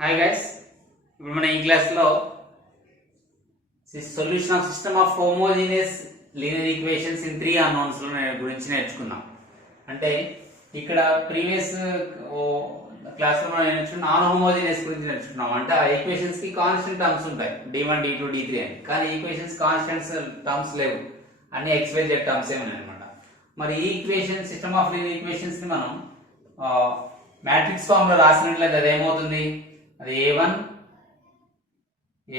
Hi guys, ఇప్పుడు మన ఈ క్లాస్లో solution of system of homogeneous linear equations in 3 unknowns గురించి నేర్చుకుందాం. అంటే ఇక్కడ ప్రీవియస్ క్లాస్లో మనం నేర్చుకున్న నాన్ హోమోజీనియస్ గురించి నేర్చుకున్నాం. అంటే ఆ ఈక్వేషన్స్ కి కాన్స్టెంట్ టర్మ్స్ ఉంటాయి, d1 d2 d3 అని. కానీ ఈక్వేషన్స్ కాన్స్టెంట్స్ టర్మ్స్ లేవు, అన్ని xyz టర్మ్స్ ఏ ఉన్నాయి అనమాట. మరి ఈ equation system of linear equations ని మనం మ్యాట్రిక్స్ ఫామ్ లో రాసినట్లయితే అది ఏమవుతుంది? అది a1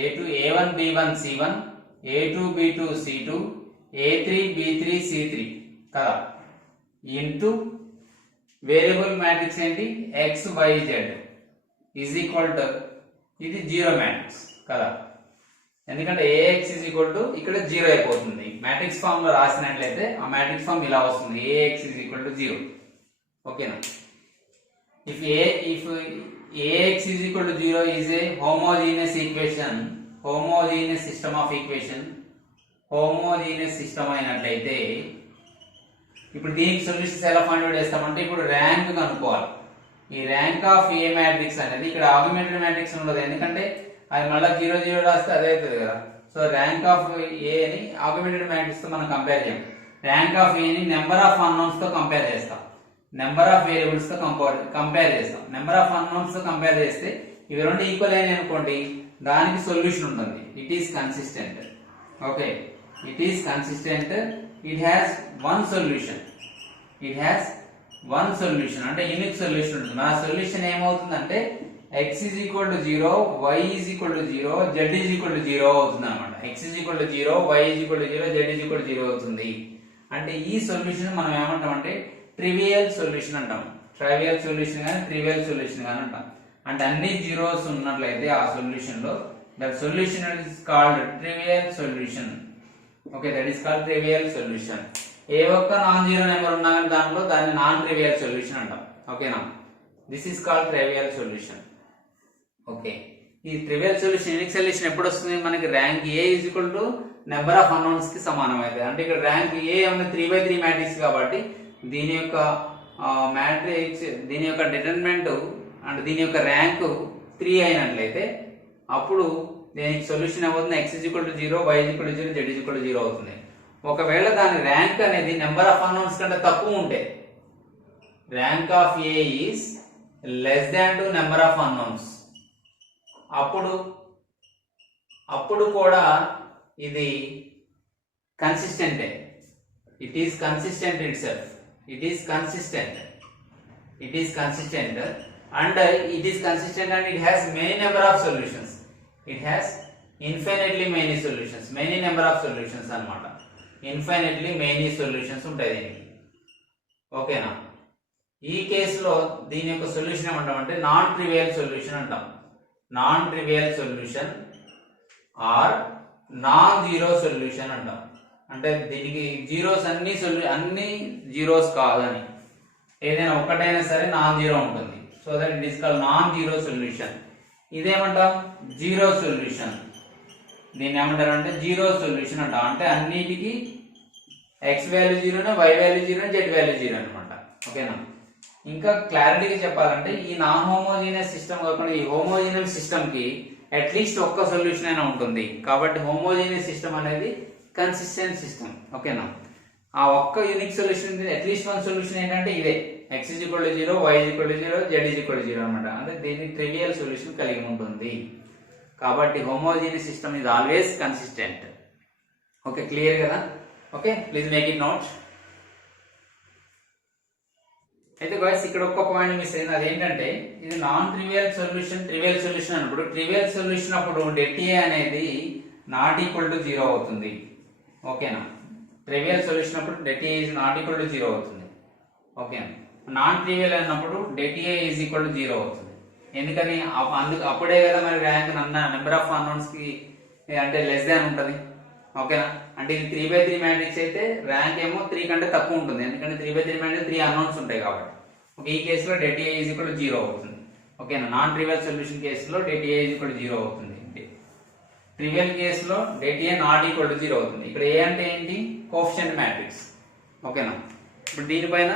a2 a1 b1 c1 a2 b2 c2 a3 b3 c3 కదా, ఇంటూ వేరియబుల్ మ్యాట్రిక్స్ ఏంటి x y z is equal to ఇది జీరో మ్యాట్రిక్స్ కదా, ఎందుకంటే ax ఈజ్ ఈక్వల్ టు ఇక్కడ జీరో అయిపోతుంది. మ్యాట్రిక్స్ ఫామ్ లో రాసినట్లయితే ఆ మ్యాట్రిక్స్ ఫామ్ ఇలా వస్తుంది, ax ఈజ్ ఈక్వల్ టు 0. ఓకేనా? if ax is equal to 0 is a homogeneous equation, homogeneous system of equation, homogeneous system అయినట్లయితే ఇప్పుడు దీనికి సొల్యూషన్స్ ఎలా ఫైండ్ అవుట్ చేస్తామంటే ఇప్పుడు ర్యాంక్ కనుక్కోవాలి. ఈ ర్యాంక్ ఆఫ్ ఏ మ్యాట్రిక్స్ అనేది ఇక్కడ ఆగ్మెంటెడ్ మ్యాట్రిక్స్ ఉండదు, ఎందుకంటే అది మళ్ళీ 0 0 రాస్తే అదే అవుతుంది కదా. సో ర్యాంక్ ఆఫ్ ఏ ని ఆగ్మెంటెడ్ మ్యాట్రిక్స్ తో మనం కంపేర్ చేయం. ర్యాంక్ ఆఫ్ ఏ ని నెంబర్ ఆఫ్ అన్నోన్స్ తో కంపేర్ చేస్తాం, నెంబర్ ఆఫ్ వేరియబుల్స్ తో కంపేర్ చేస్తాం. నెంబర్ ఆఫ్ అన్నోన్స్ తో కంపేర్ చేస్తే ఇవి రెండు ఈక్వల్ అయినాయి అనుకోండి, దానికి సొల్యూషన్ ఉంటుంది. It is consistent. Okay, it is consistent. It has one solution. It has one solution అంటే యూనిక్ సొల్యూషన్ ఉంటుంది. మన సొల్యూషన్ ఏమవుతుందంటే x is equal to 0, y is equal to 0, z is equal to 0 అవుతుంది అనమాట. x is equal to 0, y is equal to 0, z is equal to 0 అవుతుంది. అంటే ఈ solution మనం ఏమంటాం అంటే ట్రివియల్ సొల్యూషన్ అంటాం. ట్రివియల్ సొల్యూషన్ కానీ ట్రివియల్ సొల్యూషన్ కానీ అంటాం. అంటే అన్ని జీరోస్ ఉన్నట్లయితే ఆ సొల్యూషన్ లో that solution is called trivial solution. Okay, that is called trivial solution. ఏ ఒక్క నాన్ జీరో నెంబర్ ఉన్నా కానీ దాంట్లో దాన్ని నాన్ ట్రివియల్ సొల్యూషన్ అంటాం. ఓకేనా? This is called trivial solution. Okay, ఈ ట్రివియల్ సొల్యూషన్ యూనిక్ సొల్యూషన్ ఎప్పుడు వస్తుంది? మనకి rank A is equal to number of unknowns కి సమానం అవుతుంది. అంటే ఇక్కడ ర్యాంక్ ఏ అనేది 3/3 మ్యాట్రిక్స్ కాబట్టి దీని యొక్క మ్యాట్రిక్స్, దీని యొక్క డిటర్మినెంట్ అండ్ దీని యొక్క ర్యాంక్ 3 అయినట్లయితే అప్పుడు దీనికి సొల్యూషన్ ఏమవుతుంది? x is equal to 0, y is equal to 0, z is equal to 0 అవుతుంది. ఒకవేళ దాని ర్యాంక్ అనేది నెంబర్ ఆఫ్ అన్నోన్స్ కంటే తక్కువ ఉంటే, rank of A is less than to number of unknowns, అప్పుడు కూడా ఇది కన్సిస్టెంటే. It is consistent itself. It is consistent. It is consistent and it is consistent and it has many number of solutions. It has infinitely many solutions. Many number of solutions అన్నమాట. Infinitely many solutions ఉంటాయి దీనికి. ఓకేనా? ఈ కేసులో దీని యొక్క solution ఏమంటాం అంటే నాన్ ట్రివియల్ సొల్యూషన్ అంటాం. Non trivial solution or non zero solution అంటాం. అంటే దీనికి జీరోస్ అన్ని జీరోస్ కాదని, ఏదైనా ఒకటైనా సరే నాన్ జీరో ఉంటుంది. So that it is called non zero solution. ఇదేమంటాం? Zero solution. దీన్ని ఏమంటారు అంటే జీరో సొల్యూషన్ అంటాం. అంటే అన్నిటికీ x వాల్యూ జీరోనే, y వాల్యూ జీరోనే, z వాల్యూ జీరో అనమాట. ఓకేనా? ఇంకా క్లారిటీగా చెప్పాలంటే ఈ నాన్ హోమోజీనియస్ సిస్టమ్ కాకుండా ఈ హోమోజీనియస్ సిస్టమ్ కి అట్లీస్ట్ ఒక్క సొల్యూషన్ అయినా ఉంటుంది. కాబట్టి హోమోజీనియస్ సిస్టమ్ అనేది కన్సిస్టెంట్ సిస్టమ్. ఓకేనా? ఆ ఒక్క unique solution at least one solution ఏంటంటే ఇదే, x is equal to 0, y is equal to 0, z is equal to 0 అనమాట. అంటే దీన్ని ట్రివియల్ సొల్యూషన్ కలిగి ఉంటుంది. కాబట్టి homogeneous system is always consistent. Okay, clear కదా? Okay, please make it note. అయితే గాయ్స్ ఇక్కడ ఒక్క పాయింట్ మిస్ అయింది. అదేంటంటే ఇది non trivial solution, trivial solution అన్నప్పుడు ట్రివియల్ సొల్యూషన్ అప్పుడు det అనేది నాట్ ఈక్వల్ టు 0 అవుతుంది. ఓకేనా? ట్రివియల్ సొల్యూషన్ అప్పుడు det is not equal to 0 అవుతుంది. ఓకేనా? నాన్ ట్రివియల్ అన్నప్పుడు det ఈజ్ ఈక్వల్ టు 0 అవుతుంది. ఎందుకని? అప్పుడే కదా మరి ర్యాంక్ నెంబర్ ఆఫ్ అన్నోన్స్ కి అంటే లెస్ దాన్ ఉంటుంది. ఓకేనా? అంటే ఇది 3/3 మ్యాట్రిక్స్ అయితే ర్యాంక్ ఏమో 3 కంటే తక్కువ ఉంటుంది, ఎందుకంటే 3/3 మ్యాట్రిక్స్ 3 అన్నోన్స్ ఉంటాయి కాబట్టి. ఓకే, ఈ కేసులో det ఈజ్ ఈక్వల్ టు 0 అవుతుంది. ఓకేనా? నాన్ ట్రివియల్ సొల్యూషన్ కేసులో det ఈజ్ ఈక్వల్ టు 0 అవుతుంది. ట్రివియల్ కేసులో det నాట్ ఈక్వల్ టు 0 అవుతుంది. ఇక్కడ ఏ అంటే ఏంటి? Coefficient matrix. ఓకేనా? ఇప్పుడు దీనిపైన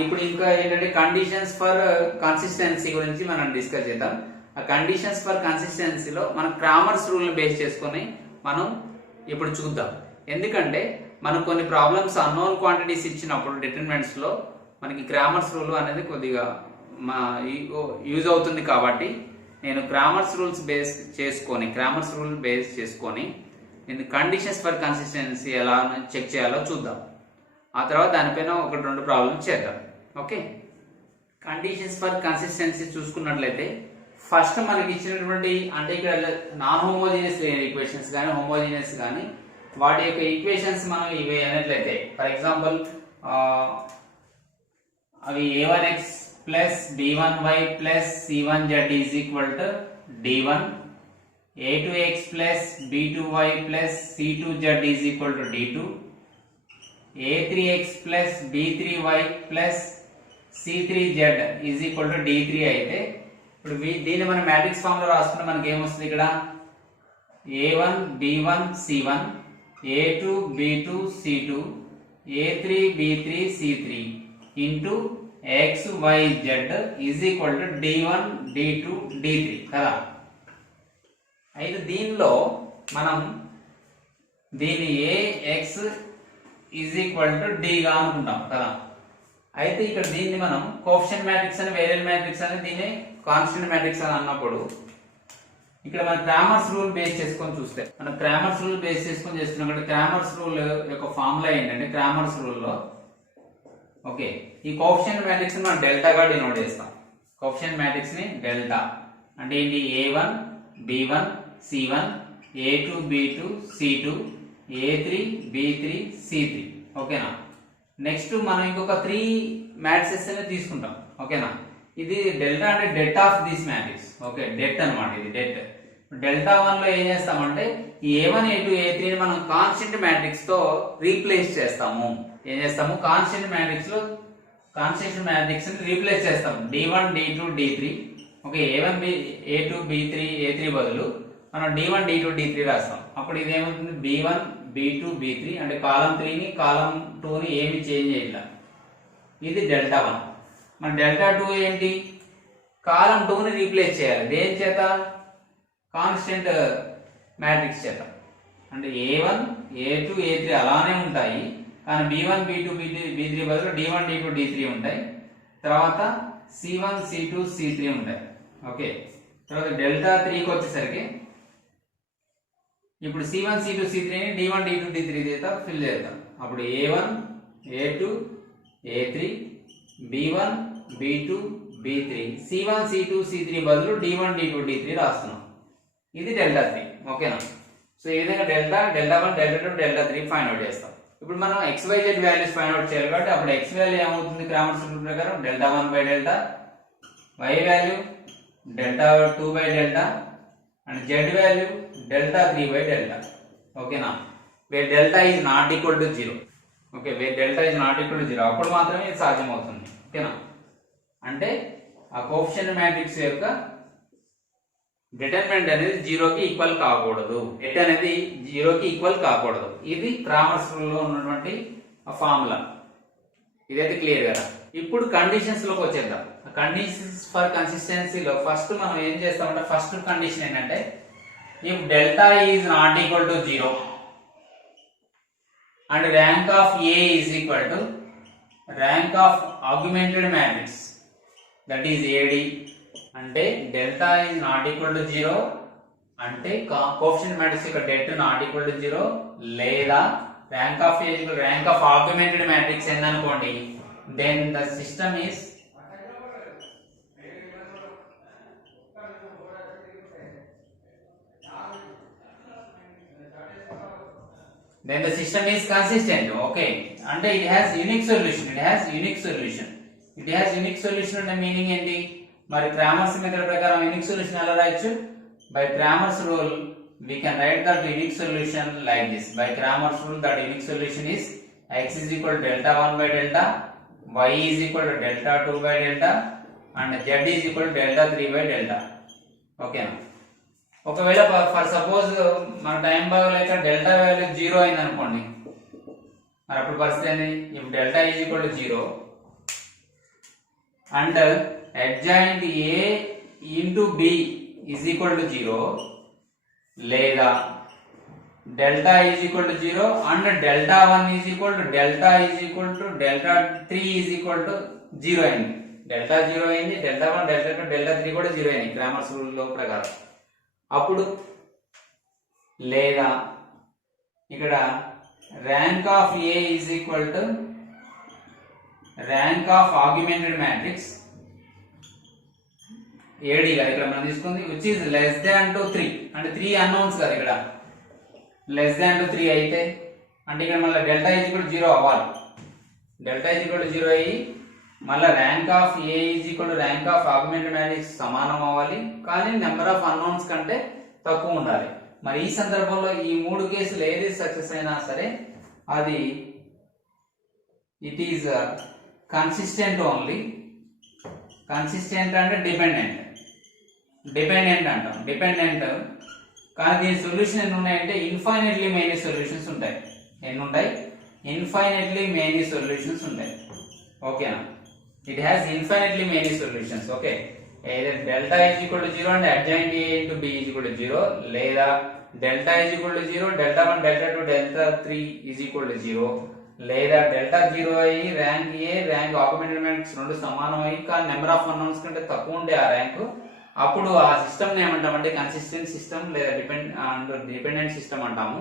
ఇప్పుడు ఇంకా ఏంటంటే కండిషన్స్ ఫర్ కన్సిస్టెన్సీ గురించి మనం డిస్కస్ చేద్దాం. ఆ కండిషన్స్ ఫర్ కన్సిస్టెన్సీలో మనం క్రామర్స్ రూల్ని బేస్ చేసుకొని మనం ఇప్పుడు చూద్దాం. ఎందుకంటే మనకు కొన్ని ప్రాబ్లమ్స్ అన్నోన్ క్వాంటిటీస్ ఇచ్చినప్పుడు డిటర్మినెంట్స్లో మనకి క్రామర్స్ రూల్ అనేది కొద్దిగా యూజ్ అవుతుంది. కాబట్టి నేను క్రామర్స్ రూల్ బేస్ చేసుకొని నేను కండిషన్స్ ఫర్ కన్సిస్టెన్సీ ఎలా చెక్ చేయాలో చూద్దాం. ఆ తర్వాత దానిపైన 1-2 ప్రాబ్లమ్స్ చేద్దాం. ఓకే, కండిషన్స్ ఫర్ కన్సిస్టెన్సీ చూసుకున్నట్లయితే ఫస్ట్ మనకి ఇచ్చినటువంటి అంటే ఇక్కడ నాన్ హోమోజీనియస్ ఈక్వేషన్స్ కానీ హోమోజీనియస్ కానీ వాటి యొక్క ఈక్వేషన్స్ మనం ఇవి అయినట్లయితే ఫర్ ఎగ్జాంపుల్ అవి a1x plus b1y plus c1z is equal to d1, a2x plus b2y plus c2z is equal to d2, a3x plus b3y plus c3z is equal to d3 అయితే ఇప్పుడు దీన్ని మనం మ్యాట్రిక్స్ ఫామ్ లో రాసుకుంటే మనకి ఏమొస్తుంది ఇక్కడ a1 b1 c1, a2 b2 c2, a3 b3 c3 into x y z is equal to d1 d2 d3 కదా. అయితే దీనిలో మనం దీని ax is equal to d గా అనుకుంటాం కదా. అయితే ఇక్కడ దీన్ని మనం కోఎఫిషియంట్ మ్యాట్రిక్స్ అని వేరియబుల్ మ్యాట్రిక్స్ అని దీన్ని కాన్స్టెంట్ మ్యాట్రిక్స్ అని అన్నప్పుడు ఇక్కడ మన క్రామర్స్ రూల్ బేస్ చేసుకొని చూస్తే మనం క్రామర్స్ రూల్ బేస్ చేసుకొని చేస్తున్నాం. ఇక్కడ క్రామర్స్ రూల్ యొక్క ఫార్ములా ఏంటంటే క్రామర్స్ రూల్ లో ఓకే ఈ కోఎఫిషియంట్ మ్యాట్రిక్స్ ని మనం డెల్టా గా డినోట్ చేస్తాం. కోఎఫిషియంట్ మ్యాట్రిక్స్ ని డెల్టా అంటే ఏంటి a1 b1 c1, a2 b2 c2, a3 b3 c3 ఓకేనా. నెక్స్ట్ మనం ఇంకొక 3 మ్యాట్రిసెస్ ని తీసుకుంటాం ఓకేనా. ఇది డెల్టా అంటే det of this matrix okay debt అన్నమాట. ఇది డెట్ డెల్టా 1 లో ఏం చేస్తామంటే ఈ a1 a2 a3 ని మనం కాన్స్టెంట్ మ్యాట్రిక్స్ తో రీప్లేస్ చేస్తాము. ఏం చేస్తాము కాన్స్టెంట్ మ్యాట్రిక్స్ ని రీప్లేస్ చేస్తాం d1 d2 d3 okay a1 a2 b3 a3 బదులు మనం d1 d2 d3 రాస్తాం. అప్పుడు ఇది ఏమవుతుంది b1 b2 b3 అంటే కాలం 3 ని కాలం 2 ని ఏమి చేంజ్ చేయట్లా. ఇది డెల్టా 1. మన డెల్టా 2 ఏంటి కాలం 2 ని రీప్లేస్ చేయాలి దేని చేత కాన్స్టెంట్ మ్యాట్రిక్స్ చేత. అంటే a1 a2 a3 అలానే ఉంటాయి కానీ b1 b2 b3 బదులు d1 d2 d3 ఉంటాయి. తర్వాత c1 c2 c3 ఉంటాయి ఓకే. తర్వాత డెల్టా 3 కి వచ్చేసరికి ఇప్పుడు c1 c2 c3 ని d1 d2 d3 చేత ఫిల్ చేద్దాం. అప్పుడు a1 a2 a3 b1 b2 b3 c1 c2 c3 బదులు d1 d2 d3 రాస్తున్నాం. ఇది డెల్టా 3 ఓకేనా. సో ఈ విధంగా delta 1 delta 2 delta 3 find out చేస్తాం. ఇప్పుడు మనం xyz వాల్యూస్ ఫైండ్ అవుట్ చేయాలి కాబట్టి అప్పుడు x వాల్యూ ఏమవుతుంది క్రామర్స్ రూల్ ప్రకారం delta 1 by delta, y value delta 2 by delta and z value delta 3 by delta ఓకేనా. Where delta is not equal to 0 okay where delta is not equal to 0 అప్పుడు మాత్రమే ఇది సాధ్యమవుతుంది ఓకేనా. అంటే ఆ కోఎఫిషియంట్ మ్యాట్రిక్స్ యొక్క డిటర్మినెంట్ అనేది 0 కి ఈక్వల్ కాకూడదు, డెట్ అనేది 0 కి ఈక్వల్ కాకూడదు. ఇది క్రామర్స్ రూల్ లో ఉన్నటువంటి ఫార్ములా. ఇదైతే క్లియర్ కదా. ఇప్పుడు కండిషన్స్ లోకి వచ్చేద్దాం. కండిషన్స్ ఫర్ కన్సిస్టెన్సీలో ఫస్ట్ మనం ఏం చేస్తామంటే ఫస్ట్ కండిషన్ ఏంటంటే if delta is not equal to 0 and rank of A is equal to rank of augmented matrix that is AD అంటే delta is not equal to 0 అంటే coefficient matrix యొక్క det not equal to 0 లేదా rank of A equal rank of augmented matrix ఏందనుకోండి then the system is consistent okay అంటే it has unique solution అంటే meaning ఏంటి మరి Cramer's method ప్రకారం unique solution ఎలా రాయొచ్చు by Cramer's rule we can write that unique solution like this by Cramer's rule that unique solution is x is equal to delta 1 by delta, y is equal to delta 2 by delta and z is equal to delta 3 by delta okay na. ఒకవేళ for suppose మన time బాగలేక delta value 0 అయింది అనుకోండి మరి అప్పుడు పరిస్థితి ఏంటి if delta is equal to 0 and adjoint A into B is equal to 0 లేదా delta is equal to 0 and delta 1 is equal to delta 3 is equal to 0 అయింది. Delta 0 అయింది, డెల్టా 1, డెల్టా 2, డెల్టా 3 కూడా 0 అయింది క్రామర్స్ రూల్ లో ప్రకారం. అప్పుడు లేదా ఇక్కడ rank of A is equal to rank of augmented matrix AD గా ఇక్కడ మనం తీసుకుంది which is less than to 3 అంటే 3 అన్నోన్స్ కదా ఇక్కడ లెస్ దాన్ టు 3 అయితే అంటే ఇక్కడ మళ్ళీ డెల్టా ఈజ్ ఈక్వల్ టు 0 అవ్వాలి. డెల్టా ఈజ్ ఈక్వల్ టు 0 అయ్యి మళ్ళీ rank of A is equal to rank of augmented matrix సమానం అవ్వాలి, కానీ నెంబర్ ఆఫ్ అన్నోన్స్ కంటే తక్కువ ఉండాలి. మరి ఈ సందర్భంలో ఈ 3 కేసులు ఏది సక్సెస్ అయినా సరే అది it is consistent only. Consistent అంటే డిపెండెంట్ అంటాం. డిపెండెంట్ కానీ దీని సొల్యూషన్ ఎన్ని ఉన్నాయంటే ఇన్ఫైనైట్లీ మెనీ సొల్యూషన్స్ ఉంటాయి. ఎన్ని ఉంటాయి? ఇన్ఫైనైట్లీ మెనీ సొల్యూషన్స్ ఉంటాయి. ఓకేనా? It has infinitely many solutions. Okay, either delta is equal to 0 and adjoint A into B is equal to 0 లేదా delta is equal to 0, delta 1, delta 2, delta 3 is equal to 0 లేదా delta 0 అయ్యి rank ఏ rank augmented matrix రెండు సమానం అయ్యి కానీ number of unknowns కంటే తక్కువ ఉండే ఆ ర్యాంక్, అప్పుడు ఆ సిస్టమ్ ని ఏమంటామంటే కన్సిస్టెంట్ సిస్టమ్ లేదా డిపెండెంట్ సిస్టమ్ అంటాము.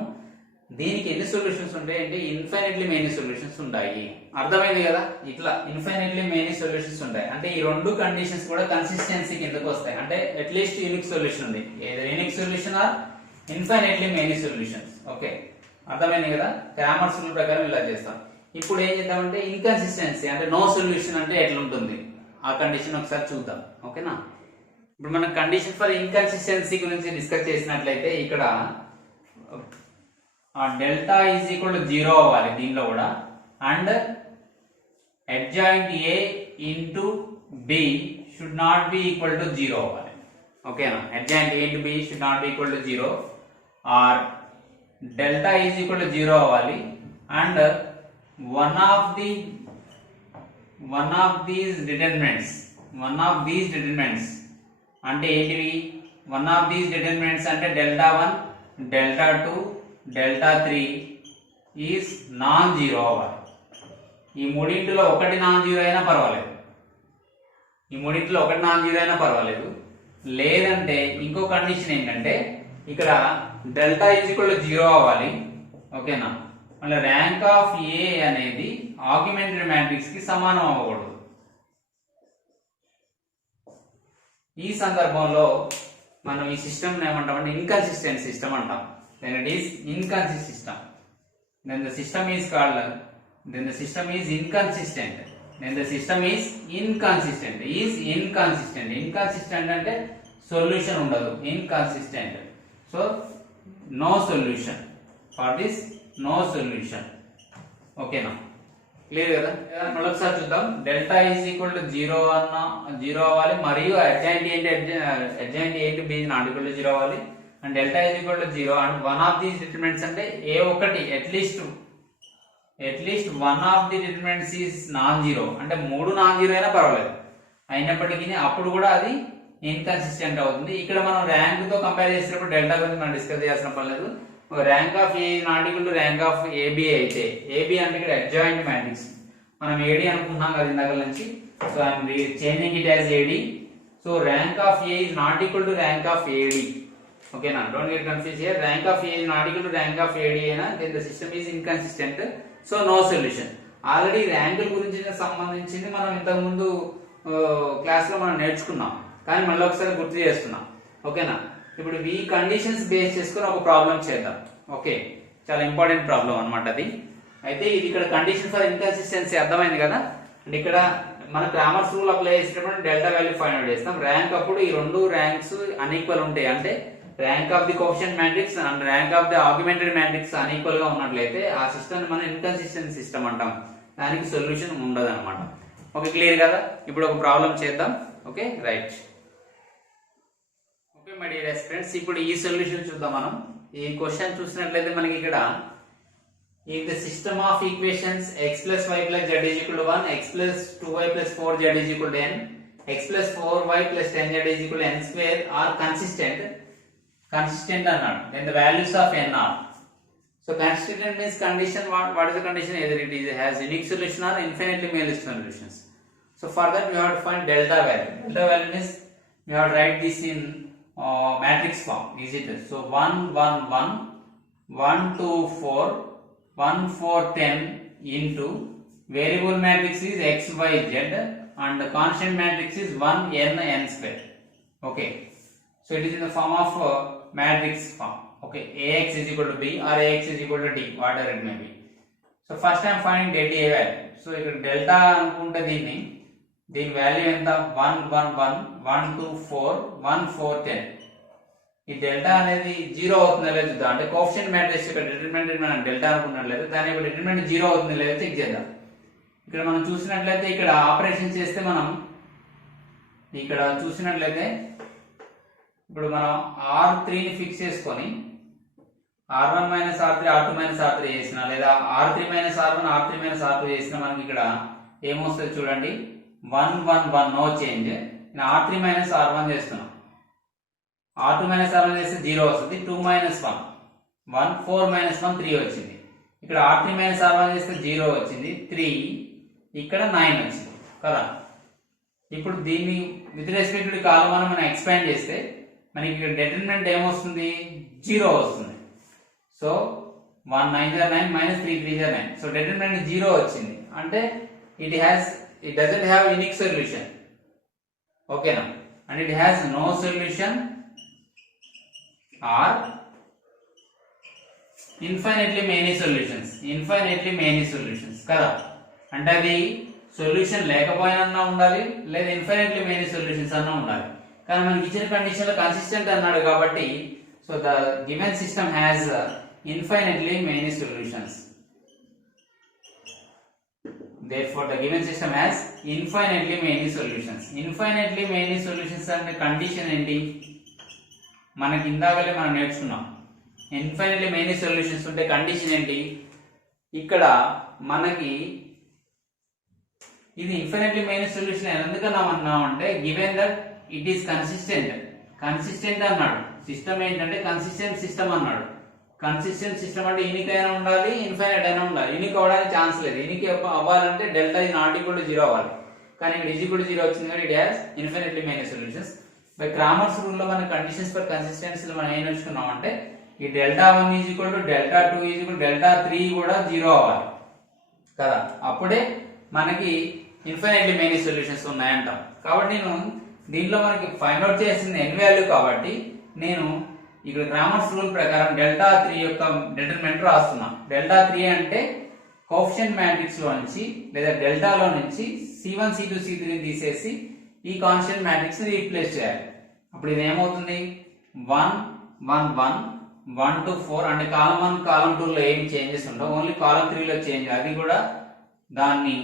దీనికి ఎన్ని సొల్యూషన్స్ ఉంటాయి అంటే ఇన్ఫైనైట్లీ మెనీ సొల్యూషన్స్ ఉంటాయి. అర్థమైంది కదా? ఇట్లా ఇన్ఫైనైట్లీ మెనీ సొల్యూషన్స్ ఉంటాయి అంటే ఈ రెండు కండిషన్స్ కూడా కన్సిస్టెన్సీ కిందకు వస్తాయి. అంటే అట్లీస్ట్ యూనిక్ సొల్యూషన్ ఉంది, ఏదో unique solution or infinitely many solutions. Okay, అర్థమైంది కదా? క్రామర్స్ రూల్ ప్రకారం ఇలా చేస్తాం. ఇప్పుడు ఏం చేద్దామంటే ఇన్కన్సిస్టెన్సీ అంటే నో సొల్యూషన్ అంటే ఎట్లుంటుంది ఆ కండిషన్ ఒకసారి చూద్దాం. ఓకేనా? ఇప్పుడు మనం కండిషన్ ఫర్ ఇన్కన్సిస్టెన్సీ గురించి డిస్కస్ చేసినట్లయితే ఇక్కడ డెల్టా ఈజ్ ఈక్వల్ టు 0 అవ్వాలి దీనిలో కూడా, and adjoint A into B should not be equal to 0 అవ్వాలి. ఓకేనా? Adjoint A into B should not be equal to 0 or delta is equal to 0 అవ్వాలి and one of these determinants అంటే ఏంటివి? One of these determinants అంటే delta 1, delta 2, delta 3 non నాన్ జీరో అవ్వాలి. ఈ మూడింటిలో ఒకటి నాన్ జీరో అయినా పర్వాలేదు. లేదంటే ఇంకో కండిషన్ ఏంటంటే ఇక్కడ డెల్టా ఈజ్ ఈక్వల్ టు 0 అవ్వాలి. ఓకేనా? మళ్ళీ ర్యాంక్ ఆఫ్ ఏ అనేది ఆగ్మెంటెడ్ మ్యాట్రిక్స్ కి సమానం అవ్వకూడదు. ఈ సందర్భంలో మనం ఈ సిస్టమ్ ఏమంటామంటే ఇన్కన్సిస్టెంట్ సిస్టమ్ అంటాం. Then it is inconsistent system. Then the system is inconsistent. Inconsistent అంటే సొల్యూషన్ ఉండదు. Inconsistent. So no solution. For this no solution. ఓకేనా? క్లియర్ కదా? మళ్ళొకసారి చూద్దాం. డెల్టా ఈజ్ ఈక్వల్ టు 0 అవ్వాలి మరియు అడ్జాయింట్ ఏంటి బి నాట్ ఈక్వల్ టు 0 అవ్వాలి and delta is equal to 0 and one of these determinants అంటే ఏ ఒకటి at least one of the determinants is నాన్ జీరో అంటే 3 నాన్ జీరో అయినా పర్వాలేదు. అయినప్పటికీ అప్పుడు కూడా అది ఇన్కన్సిస్టెంట్ అవుతుంది. ఇక్కడ మనం ర్యాంక్ తో కంపేర్ చేసినప్పుడు డెల్టా గురించి మనం డిస్కస్ చేయాల్సిన పని లేదు. Rank of A not equal to rank of AB అయితే ఏబి అంటే ఇక్కడ అడ్జాయింట్ మ్యాట్రిక్స్ మనం ఏడి అనుకున్నాం కదా ఇందాక నుంచి. So I'm changing it as AD. So rank of A is not equal to rank of AD. ఓకేనా? డోంట్ గెట్ కన్ఫ్యూజ్ హియర్. Rank of A is not equal to rank of AD అయినా then the system is inconsistent. So no solution. Already ర్యాంకుల గురించి సంబంధించింది మనం ఇంతకు ముందు క్లాస్ లో మనం నేర్చుకున్నాం, కానీ మళ్ళీ ఒకసారి గుర్తు చేస్తున్నాం. ఓకేనా? ఇప్పుడు ఈ కండిషన్స్ బేస్ చేసుకుని ఒక ప్రాబ్లం చేద్దాం. ఓకే, చాలా ఇంపార్టెంట్ ప్రాబ్లం అన్నమాట అది. అయితే ఇది ఇక్కడ కండిషన్ ఫర్ ఇన్కన్సిస్టెన్సీ అర్థమైంది కదా? అంటే ఇక్కడ మన క్రామర్స్ రూల్ అప్లై చేసేటప్పుడు డెల్టా వాల్యూ ఫైండ్ అవుట్ చేస్తాం. ర్యాంక్ అప్పుడు ఈ రెండు ర్యాంక్స్ అన్ఈక్వల్ ఉంటాయి. అంటే rank of the coefficient matrix and rank of the augmented matrix unequal గా ఉన్నట్లయితే ఆ సిస్టమ్ మనం ఇన్కన్సిస్టెంట్ సిస్టమ్ అంటాం. దానికి సొల్యూషన్ ఉండదు అనమాట. ఓకే, క్లియర్ కదా? ఇప్పుడు ఒక ప్రాబ్లం చేద్దాం. Okay, right. Okay my dear friends, ఇప్పుడు ఈ సొల్యూషన్ చూద్దాం. మనం ఈ క్వశ్చన్ చూసినట్లయితే మనకి ఇక్కడ if the system of equations x plus y plus z is equal to 1, x plus 2y plus 4z is equal to n, x plus 4y plus 10z is equal to n square are consistent అన్నాడు. then the values of n are. So consistent means condition, what is the condition? Either it is has unique solution or infinitely many solutions. So for that we have to find delta value. Delta value means we have to write this in matrix form. Is it? So 1 1 1 1 2 4 1 4 10 into variable matrix is x y z and the constant matrix is 1 n square. Okay, so it is in the form of matrix form. Okay, ax is equal to b or ax is equal to d, whatever it may be. So first I am finding delta a value. So ఇక్కడ delta అనుకుంటే దీని value ఎంత? 1 1 1 1 2 4 1 4 10. ఈ delta అనేది 0 అవుతుందో లేదో చూద్దాం. అంటే కోఎఫిషియంట్ మ్యాట్రిక్స్ యొక్క డిటర్మినెంట్ మనం డెల్టా అనుకున్నట్లయితే దాని యొక్క డిటర్మినెంట్ 0 అవుతుందో లేదో చెక్ చేద్దాం. ఇక్కడ మనం చూసినట్లయితే ఇక్కడ ఆపరేషన్ చేస్తే మనం ఇక్కడ చూసినట్లయితే ఇప్పుడు మనం R3 ని ఫిక్స్ చేసుకొని R1 R3 R2 R3 చేసినా లేదా R3 R1 R3 R2 చేసినా మనకి ఇక్కడ ఏమొస్తుంది చూడండి, 1 1 1 నో చేంజ్. నేను R3 R1 చేస్తున్నాం, R2 R1 చేస్తే 0 వస్తుంది, 2 1 1 4 1 3 వచ్చింది. ఇక్కడ R3 R1 చేస్తే 0 వచ్చింది, 3 ఇక్కడ 9 వచ్చింది కదా. ఇప్పుడు దీన్ని విత్ రెస్పెక్ట్ టు కాలం మనం ఎక్స్పాండ్ చేస్తే మనకి ఇక్కడ డిటర్మినెంట్ ఏమొస్తుంది? 0 వస్తుంది. So 1 9 9 minus 3 3 9. సో డిటర్మినెంట్ 0 వచ్చింది. అంటే it doesn't have unique solution. Okay now, and it has no solution or infinitely many solutions కదా. అంటే అది సొల్యూషన్ లేకపోయినా ఉండాలి లేదా ఇన్ఫైనైట్లీ మెనీ సొల్యూషన్స్ అన్నా ఉండాలి. కానీ మనకి ఇచ్చిన కండిషన్ లో కన్సిస్టెంట్ అన్నాడు కాబట్టి so the given system has infinitely many solutions. Therefore the given system has infinitely many solutions. Infinitely many solutions అంటే కండిషన్ ఏంటి? మనకి ఇందాకలే మనం నేర్చుకున్నాం. ఇన్ఫైనైట్లీ మెనీ సొల్యూషన్స్ ఉంటే కండిషన్ ఏంటి? ఇక్కడ మనకి ఇది ఇన్ఫైనైట్లీ మెనీ సొల్యూషన్ ఎందుకన్నామన్నాం అంటే given that it is consistent అన్నాడు. సిస్టమ్ ఏంటంటే కన్సిస్టెంట్ సిస్టమ్ అన్నాడు. కన్సిస్టెంట్ సిస్టమ్ అంటే యూనిక్ అయినా ఉండాలి, ఇన్ఫైనైట్ అయినా ఉండాలి. యూనిక్ అవ్వడానికి ఛాన్స్ లేదు. యూనిక్ అవ్వాలంటే delta is not equal to 0 అవ్వాలి. కానీ ఇక్కడ ఈజ్ ఈక్వల్ టు 0 వచ్చింది కాబట్టి it has infinitely many solutions. By Cramer's rule లో మన కండిషన్స్ ఫర్ కన్సిస్టెన్సీ మనం ఏం నేర్చుకున్నాం అంటే ఈ delta 1 is equal to delta 2 is equal delta 3 కూడా 0 అవ్వాలి కదా. అప్పుడే మనకి ఇన్ఫైనైట్లీ మెనీ సొల్యూషన్స్ ఉన్నాయంటాం. కాబట్టి నేను దీంట్లో మనకి ఫైండ్ అవుట్ చేసింది n వాల్యూ కాబట్టి నేను ఇక్కడ క్రామర్స్ రూల్ ప్రకారం డెల్టా 3 యొక్క డిటర్మినెంట్ రాస్తున్నాం. డెల్టా 3 అంటే కోఎఫిషియంట్ మ్యాట్రిక్స్ లో నుంచి లేదా డెల్టాలో నుంచి C1 C2 C3 తీసేసి ఈ కాన్స్టెంట్ మ్యాట్రిక్స్ ని రీప్లేస్ చేయాలి. అప్పుడు ఇది ఏమవుతుంది? 1 1 1 1 2 4 అంటే కాలం 1 కాలం 2 లో ఏం చేంజెస్ ఉండవు, ఓన్లీ కాలం 3 లో చేంజ్. అది కూడా దాన్ని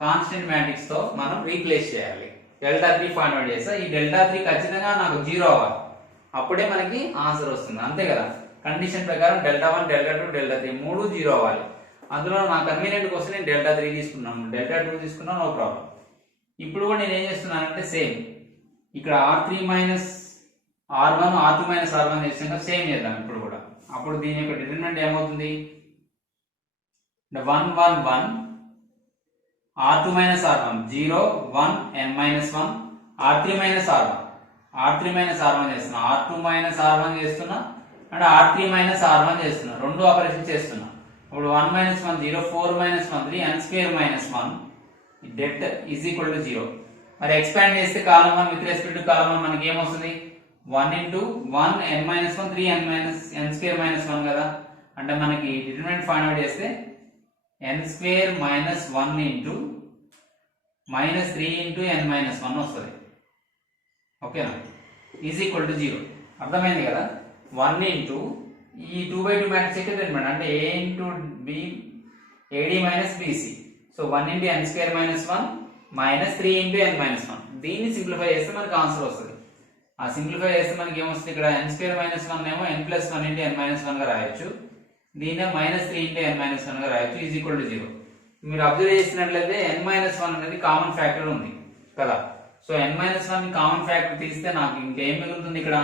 కాన్స్టెంట్ మ్యాట్రిక్స్ తో మనం రీప్లేస్ చేయాలి. డెల్టా 3 ఫైండ్ అవుట్ చేస్తా. ఈ డెల్టా 3 ఖచ్చితంగా నాకు 0 అవ్వాలి, అప్పుడే మనకి ఆన్సర్ వస్తుంది. అంతే కదా. కండిషన్ ప్రకారం డెల్టా 1 డెల్టా 2 డెల్టా 3 మూడు 0 అవ్వాలి. అందులో నా కన్వీనియంట్ కోసం నేను డెల్టా 3 తీసుకున్నాను, డెల్టా 2 తీసుకున్నా, నో ప్రాబ్లం. ఇప్పుడు కూడా నేను ఏం చేస్తున్నానంటే సేమ్ ఇక్కడ R3 minus R1 R2 minus R1 చేసినా సేమ్ చేద్దాం ఇప్పుడు కూడా. అప్పుడు దీని యొక్క డిటర్మినెంట్ ఏమవుతుంది? 1 1 1 R2 minus R1 0 1 n minus 1 R3 minus R1 R3 minus R1 చేస్తున్నా, R2 మైనస్ R1 చేస్తున్నా అంటే R3 మైనస్ R1 చేస్తున్నా, రెండు ఆపరేషన్ చేస్తున్నా. ఇప్పుడు 1 minus 1 0 4 minus 1 3 n square minus 1 debt is equal to 0. మరి ఎక్స్పాండ్ చేస్తే కాలం 1 విత్ రెస్పెక్ట్ టు కాలం 1 మనకి ఏమొస్తుంది? 1 into 1 n minus 1 3 n minus n square minus 1 కదా. అంటే మనకి డిటర్మినెంట్ ఫైండ్ అవుట్ చేస్తే n square minus 1 into minus 3 into n minus 1 వస్తుంది. ఓకేనా? Is equal to 0. అర్థమైంది కదా. 1 into ఈ 2/2 మ్యాట్రిక్స్ యొక్క డిటర్మినెంట్ అంటే a into b ad minus bc. So 1 into n square minus 1 minus 3 into n minus 1. దీన్ని simplify చేస్తే మనకి ఆన్సర్ వస్తుంది. ఆ సింప్లిఫై చేస్తే మనకి ఏమొస్తుంది? ఇక్కడ n square minus 1 ఏమో n plus 1 into n minus 1 గా రాయొచ్చు, దీన్నే minus 3 into n minus 1 గా రాయొచ్చు, ఈజ్ ఈక్వల్ టు 0. మీరు అబ్జర్వ్ చేసినట్లయితే n minus 1 అనేది కామన్ ఫ్యాక్టర్ ఉంది కదా. సో n-1 కామన్ ఫ్యాక్టర్ తీస్తే నాకు ఇంకేం మిగులుతుంది, ఇక్కడ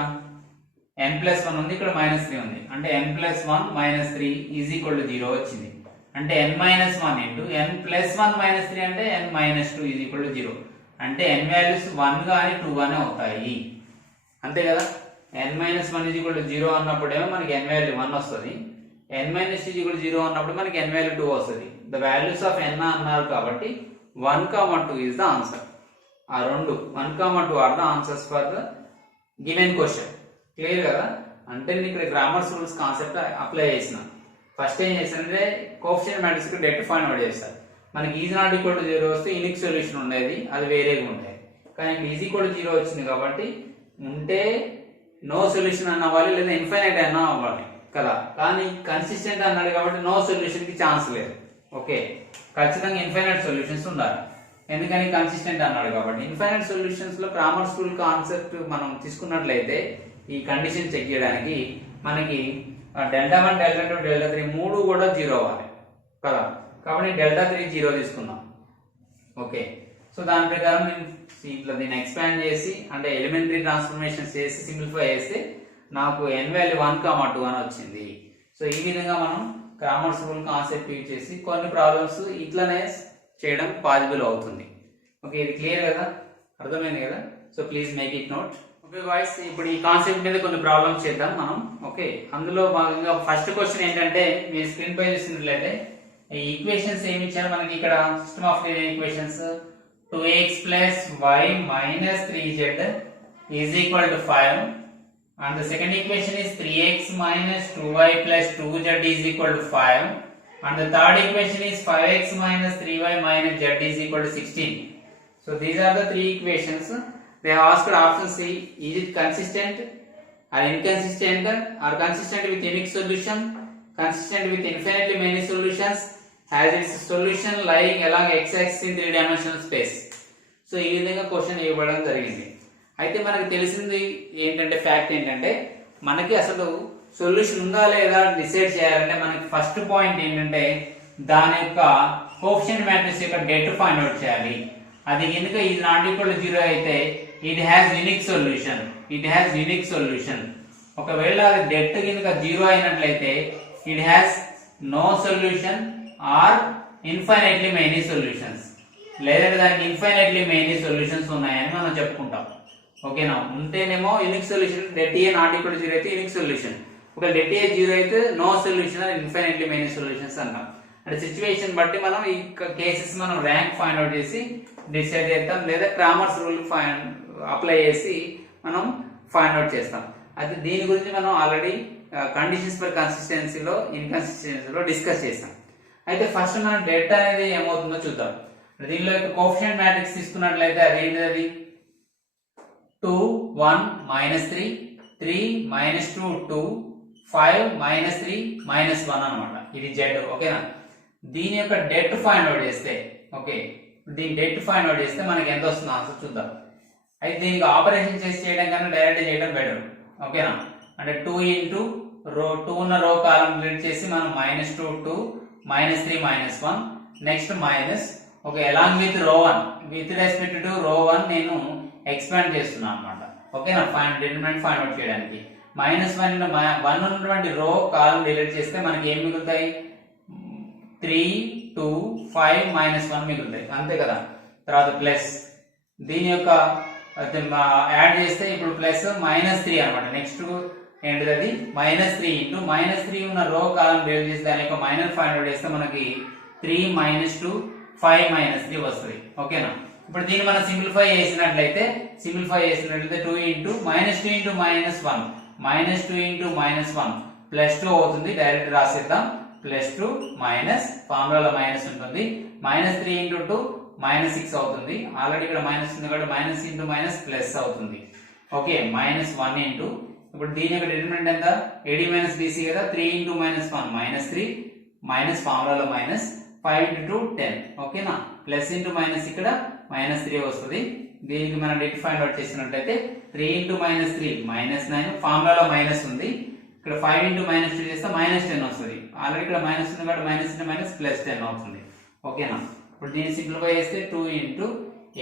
n+1 ఉంది, ఇక్కడ -3 ఉంది, అంటే n+1 -3 ఈజ్ ఈక్వల్ టు 0 వచ్చింది. అంటే n-1 ఇంటూ n+1 -3 అంటే n-2 ఈజ్ ఈక్వల్ టు 0. అంటే n వాల్యూస్ 1 గాని 2 గాని అవుతాయి, అంతే కదా. n-1 ఈజ్ ఈక్వల్ టు 0 అన్నప్పుడేమో మనకి n వాల్యూ 1 వస్తుంది, n-2 ఈజ్ ఈక్వల్ టు 0 అన్నప్పుడు మనకి n వాల్యూ 2 వస్తుంది. ద వాల్యూస్ ఆఫ్ n అన్నారు కాబట్టి 1, 2 ఈజ్ ద ఆన్సర్. ఆ రెండు 1, 2 are the answers for the given question. Clear కదా. అంటే నేను ఇక్కడ గ్రామర్ రూల్స్ కాన్సెప్ట్ అప్లై చేసిన. ఫస్ట్ ఏం చేస్తానంటే కోఎఫిషియంట్ మ్యాట్రిక్స్ కి డెట్ ఫైండ్ అవుట్ చేస్తారు. మనకి ఈజ్ నాట్ ఈక్వల్ టు 0 వస్తే యూనిక్ సొల్యూషన్ ఉండేది, అది వేరేగా ఉండేది. కానీ ఇక్కడ ఈజ్ ఈక్వల్ టు 0 వచ్చింది కాబట్టి ఉంటే నో సొల్యూషన్ అన్న అవ్వాలి, లేదా ఇన్ఫైనైట్ అన్నా అవ్వాలి కదా. కానీ కన్సిస్టెంట్ అన్నాడు కాబట్టి నో సొల్యూషన్ కి ఛాన్స్ లేదు. ఓకే, ఖచ్చితంగా ఇన్ఫైనైట్ సొల్యూషన్స్ ఉండాలి. ఎందుకని కన్సిస్టెంట్ అన్నాడు కాబట్టి. ఇన్ఫైనైట్ సొల్యూషన్స్ లో క్రామర్ రూల్ కాన్సెప్ట్ మనం తీసుకున్నట్లయితే ఈ కండిషన్ చెక్ చేయడానికి మనకి Δ1, Δ2, Δ3 మూడు కూడా 0 అవ్వాలి కదా. కాబట్టి Δ3 0 తీసుకుందాం. ఓకే, సో దాని ప్రకారం నేను ఇట్లా దీన్ని ఎక్స్పాండ్ చేసి అంటే ఎలిమెంటరీ ట్రాన్స్ఫర్మేషన్ చేసి సింప్లిఫై చేస్తే నాకు n వాల్యూ 1, 2 అని వచ్చింది. సో ఈ విధంగా మనం క్రామర్ రూల్ కాన్సెప్ట్ యూజ్ చేసి కొన్ని ప్రాబ్లమ్స్ ఇట్లానే చేయడం పాసిబుల్ అవుతుంది. ఓకే, ఇది క్లియర్ కదా, అర్థమైంది కదా. So please make it note. Okay guys, ఇప్పుడు ఈ కాన్సెప్ట్ మీద కొన్ని ప్రాబ్లమ్స్ చేద్దాం మనం. ఓకే, అందులో భాగంగా ఫస్ట్ క్వశ్చన్ ఏంటంటే మీరు స్క్రీన్ పై చూసినట్లయితే ఈ ఈక్వేషన్స్ ఏమి ఇచ్చారు మనకి ఇక్కడ. System of equations 2x + y - 3z is equal to 5, and the second equation is 3x - 2y + 2z is equal to 5, and the third equation is 5x - 3y - z is equal to 16. So these are the three equations. They have asked option C, is it consistent or inconsistent, or consistent with unique solution, consistent with infinitely many solutions, has its solution lying along x-axis in 3-dimensional space. So ఈ విధంగా question ఇవ్వడం జరిగింది. అయితే మనకు తెలిసింది ఏంటంటే fact ఏంటంటే మనకి అసలు సొల్యూషన్ ఉందా లేదా డిసైడ్ చేయాలంటే మనకి ఫస్ట్ పాయింట్ ఏంటంటే దాని యొక్క కోఎఫిషియంట్ మ్యాట్రిక్స్ యొక్క డెట్ ఫైండ్ అవుట్ చేయాలి. అది కనుక ఇది నాట్ ఈక్వల్ టు 0 అయితే it has unique solution, it has unique solution. ఒకవేళ అది డెట్ కనుక 0 అయినట్లయితే it has no solution or infinitely many solutions, లేదంటే దానికి ఇన్ఫైనైట్లీ మెనీ సొల్యూషన్స్ ఉన్నాయని మనం చెప్పుకుంటాం. ఓకేనా, ఉంటేనేమో unique solution. Det A not equal to 0 అయితే యూనిక్ సొల్యూషన్, ఒక డెట్ ఏ 0 అయితే no solution or infinitely many solutions అంటాం. అంటే సిచ్యువేషన్ బట్టి మనం ఈ కేసెస్ మనం ర్యాంక్ ఫైండ్ అవుట్ చేసి డిసైడ్ చేద్దాం, లేదా క్రామర్స్ రూల్ అప్లై చేసి మనం ఫైండ్ అవుట్ చేస్తాం. అయితే దీని గురించి మనం ఆల్రెడీ కండిషన్స్ ఫర్ కన్సిస్టెన్సీలో ఇన్కన్సిస్టెన్సీలో డిస్కస్ చేస్తాం. అయితే ఫస్ట్ మనం డెట్ అనేది ఏమవుతుందో చూద్దాం. దీనిలో కోఎఫిషియంట్ మ్యాట్రిక్స్ తీసుకున్నట్లయితే అది ఏంటిది, 2 1 -3 3 -2 2 5 -3 -1 అన్నమాట. ఇది Z. ఓకేనా, దీని యొక్క డెట్ ఫైండ్ అవుట్ చేస్తే, ఓకే దీని డెట్ ఫైండ్ అవుట్ చేస్తే మనకి ఎంత వస్తుందో ఆన్సర్ చూద్దాం. అయితే దీనికి ఆపరేషన్ చేసి చేయడం కన్నా డైరెక్ట్ చేయడం బెటర్. ఓకేనా, అంటే 2 ఇంటూ రో 2 ఉన్న రో కాలం డిలీట్ చేసి మనం -2 2 -3 -1 next minus. Okay, along with రో 1 విత్ రెస్పెక్ట్ టు రో 1 నేను ఎక్స్పాండ్ చేస్తున్నాను అన్నమాట. ఓకేనా, డిటర్మినెంట్ ఫైండ్ అవుట్ చేయడానికి -1 1 ఉన్నటువంటి రో కాలం డిలీట్ చేస్తే మనకి ఏం మిగులుతాయి, 3 2 5 -1 మిగులుతాయి, అంతే కదా. తర్వాత ప్లస్ దీని యొక్క యాడ్ చేస్తే ఇప్పుడు ప్లస్ -3 అన్నమాట. నెక్స్ట్ ఏంటిది, అది -3 ఇంటూ -3 ఉన్న రో కాలం డిలీట్ చేసి దాని యొక్క మైనర్ ఫైండ్ అవుట్ చేస్తే మనకి 3 -2 5 -3 వస్తుంది. ఓకేనా, ఇప్పుడు దీన్ని మనం సింప్లిఫై చేసినట్లయితే 2 ఇంటూ -2 ఇంటూ -1 -2 ఇంటూ -1 +2 అవుతుంది. డైరెక్ట్ రాసేద్దాం. +2 మైనస్ ఫార్ములాలో మైనస్ ఉంటుంది. -3 ఇంటూ 2 -6 అవుతుంది. ఆల్రెడీ ఇక్కడ మైనస్ ఉంది కాబట్టి మైనస్ ఇంటూ మైనస్ ప్లస్ అవుతుంది. ఓకే, -1 ఇంటూ ఇప్పుడు దీని యొక్క డిటర్మినెంట్ ఎంత, AD - BC కదా. 3 ఇంటూ -1 -3 మైనస్ ఫార్ములాలో మైనస్ 5 ఇంటూ 2 10. ఓకేనా, ప్లస్ ఇంటూ మైనస్ ఇక్కడ -3 వస్తుంది. దీనికి మనం డెట్ ఫైండ్ అవుట్ చేసినట్లయితే 3 ఇంటూ -3 -9 ఫార్ములాలో మైనస్ ఉంది. ఇక్కడ 5 ఇంటూ -2 చేస్తే -10 వస్తుంది. ఆల్రెడీ ఇక్కడ మైనస్ ఉంది కాబట్టి మైనస్ ఇంటూ మైనస్ +10 అవుతుంది. ఓకేనా, ఇప్పుడు దీన్ని సింప్లిఫై చేస్తే 2 into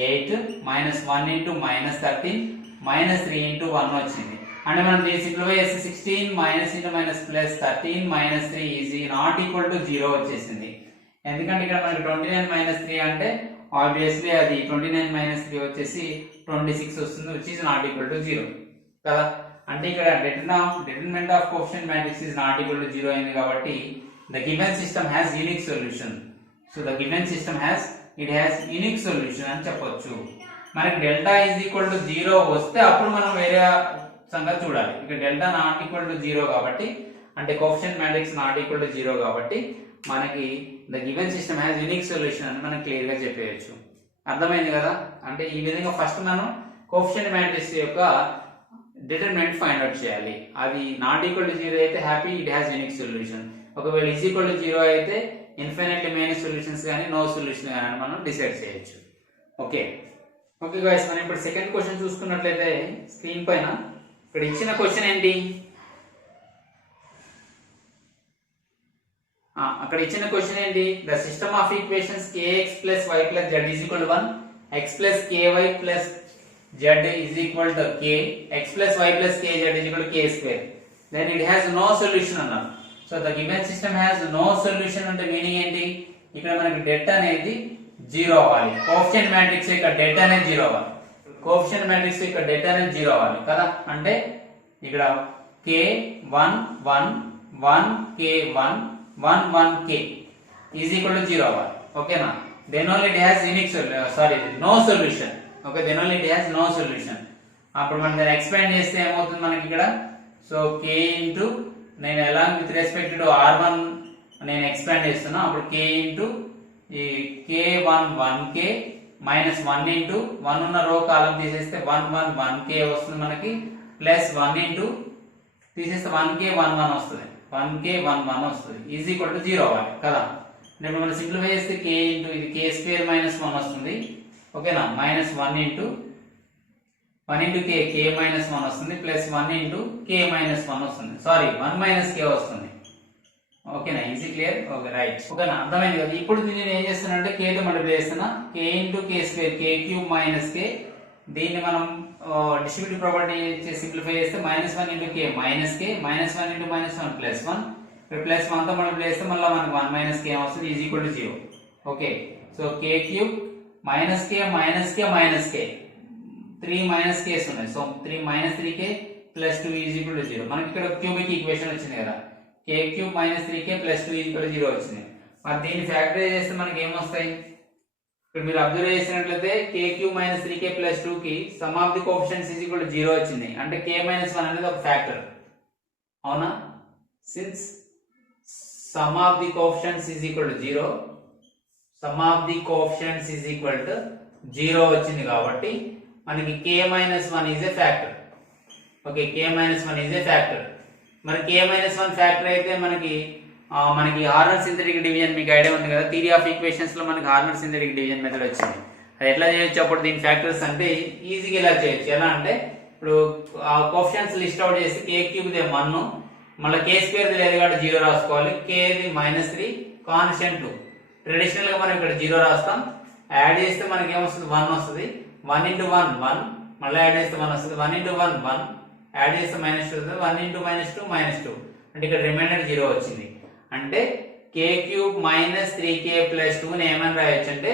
8 minus 1 into minus 13 minus 3 into 1 వచ్చింది. అంటే మనం దీన్ని సింప్లిఫై చేస్తే 16 minus into minus plus 13 minus 3 is not equal to 0 వచ్చేసింది. ఎందుకంటే ఇక్కడ మనకి 29 మైనస్ 3 అంటే ఆబ్వియస్లీ అది 29 మైనస్ 3 వచ్చేసి 26 వస్తుంది, which is not equal to 0 కదా. అంటే ఇక్కడ determinant of coefficient matrix is not equal to 0 అయింది కాబట్టి the given system has unique solution. So the given system has unique solution అని చెప్పొచ్చు. మనకి డెల్టా ఈజ్ ఈక్వల్ టు 0 వస్తే అప్పుడు మనం వేరే సంగతి చూడాలి. ఇక్కడ డెల్టా నాట్ ఈక్వల్ టు 0 కాబట్టి అంటే coefficient matrix not equal to 0 కాబట్టి మనకి the given system has unique solution అని మనం క్లియర్ గా చెప్పేయచ్చు. అర్థమైంది కదా. అంటే ఈ విధంగా ఫస్ట్ మనం కోఎఫిషియంట్ మ్యాట్రిక్స్ యొక్క డిటర్మినెంట్ ఫైండ్ అవుట్ చేయాలి. అది నాట్ ఈక్వల్ టు 0 అయితే happy it has unique solution, ఒకవేళ ఈజ్ ఈక్వల్ టు 0 అయితే ఇన్ఫినిట్లీ మెనీ సొల్యూషన్స్ కానీ నో సొల్యూషన్ కానీ మనం డిసైడ్ చేయొచ్చు. ఓకే ఓకే గైస్, మనం ఇప్పుడు సెకండ్ క్వశ్చన్ చూసుకున్నట్లయితే స్క్రీన్ పైన ఇక్కడ ఇచ్చిన క్వశ్చన్ ఏంటి, అక్కడ ఇచ్చిన క్వశ్చన్ ఏంటి, the system of equations kx plus y plus z is equal to 1, x plus ky plus z is equal to k, x plus y plus kz is equal to k square, then it has no solution అన్నారు. So the given system has no solution అంటే meaning ఏంటి, ఇక్కడ మనకి debt అనేది 0 అవ్వాలి, coefficient matrix యొక్క debt అనేది 0 అవ్వాలి, కోఎఫిషియంట్ మ్యాట్రిక్స్ యొక్క డెట్ అనేది 0 అవ్వాలి కదా. అంటే ఇక్కడ k1 1 1 k1 1 1 k is equal to 0 అవ్వాలి. ఓకేనా, then only it has unique no solution. Okay, then only it has no solution. అప్పుడు మనం దాన్ని ఎక్స్పాండ్ చేస్తే ఏమవుతుంది మనకి ఇక్కడ, సో k ఇంటూ నేను ఎలా విత్ రెస్పెక్ట్ టు r1 నేను ఎక్స్పాండ్ చేస్తున్నా, అప్పుడు k ఇంటూ ఈ k1 1k మైనస్ 1 ఇంటూ 1 ఉన్న రో కాలం తీసేస్తే 1 1 1k వస్తుంది మనకి, ప్లస్ 1 ఇంటూ తీసేస్తే 1k 1 1 వస్తుంది, 1k 1 1 వస్తుంది, ఈజ్ ఈక్వల్ టు 0 అవ్వాలి కదా. ఇప్పుడు మనం సింప్లిఫై చేస్తే k ఇంటూ ఇది k స్క్వేర్ మైనస్ 1 వస్తుంది. ఓకేనా, minus 1 into k k minus 1 వస్తుంది, ప్లస్ 1 ఇంటూ k మైనస్ 1 వస్తుంది, సారీ 1 మైనస్ k వస్తుంది. ఓకేనా, ఈజీ క్లియర్. Okay right. ఓకేనా, అర్థమైంది కదా. ఇప్పుడు నేను ఏం చేస్తున్నానంటే k తో మల్టిప్లై చేస్తున్నా, k into k square k cube minus k, దీన్ని మనం డిస్ట్రిబ్యూటివ్ ప్రాపర్టీ సింప్లిఫై చేస్తే -1 into k minus k, -1 into -1 plus 1, ఇక్కడ ప్లస్ 1 తో మల్టిప్లై చేస్తే మళ్ళీ మనకి 1 మైనస్ k వస్తుంది, is equal to 0. Okay, so k cube minus k minus k minus k 3 minus k's ఉన్నాయి, so 3 minus 3k plus 2 is equal to 0. మనకి ఇక్కడ cubic equation వచ్చింది కదా, k cube minus 3k plus 2 is equal to 0 వచ్చింది. మరి దీన్ని factorise చేస్తే మనకి ఏమొస్తాయి, ఇక్కడ మీరు అబ్జర్వ్ చేసినట్లయితే k cube minus 3k plus 2 కి some of the coefficients is equal to 0 వచ్చింది, అంటే k మైనస్ 1 అనేది ఒక ఫ్యాక్టర్, అవునా. Since some of the coefficients is equal to 0, some of the coefficients is equal to 0 వచ్చింది కాబట్టి మనకి k minus 1 is a factor. Okay, k minus 1 is a factor. మరి k minus 1 factor అయితే మనకి hormone synthetic division మీకు idea ఉంది కదా, theory of equations లో మనకి హార్మోన్ సింథటిక్ డివిజన్ మెథడ్ వచ్చింది. అది ఎట్లా చేయొచ్చు, అప్పుడు దీని ఫ్యాక్టర్స్ అంటే ఈజీగా ఇలా చేయొచ్చు. ఎలా అంటే ఇప్పుడు కోఎఫిషియెంట్స్ లిస్ట్ అవుట్ చేసి k క్యూబ్ ది 1, మళ్ళీ k స్క్వేర్ ది లేదు కాబట్టి 0 రాసుకోవాలి, k ది -3 కాన్స్టెంట్ 2. ట్రెడిషనల్ గా మనం ఇక్కడ 0 రాస్తాం, యాడ్ చేస్తే మనకి ఏమొస్తుంది 1 వస్తుంది, 1 ఇంటూ 1 1, మళ్ళీ యాడ్ చేస్తే 1 వస్తుంది, 1 ఇంటూ 1 1, యాడ్ చేస్తే -2 వస్తుంది, 1 ఇంటూ -2 -2, అంటే ఇక్కడ రిమైండర్ 0 వచ్చింది. అంటే k cube minus 3k plus 2 ని ఏమని రాయొచ్చు అంటే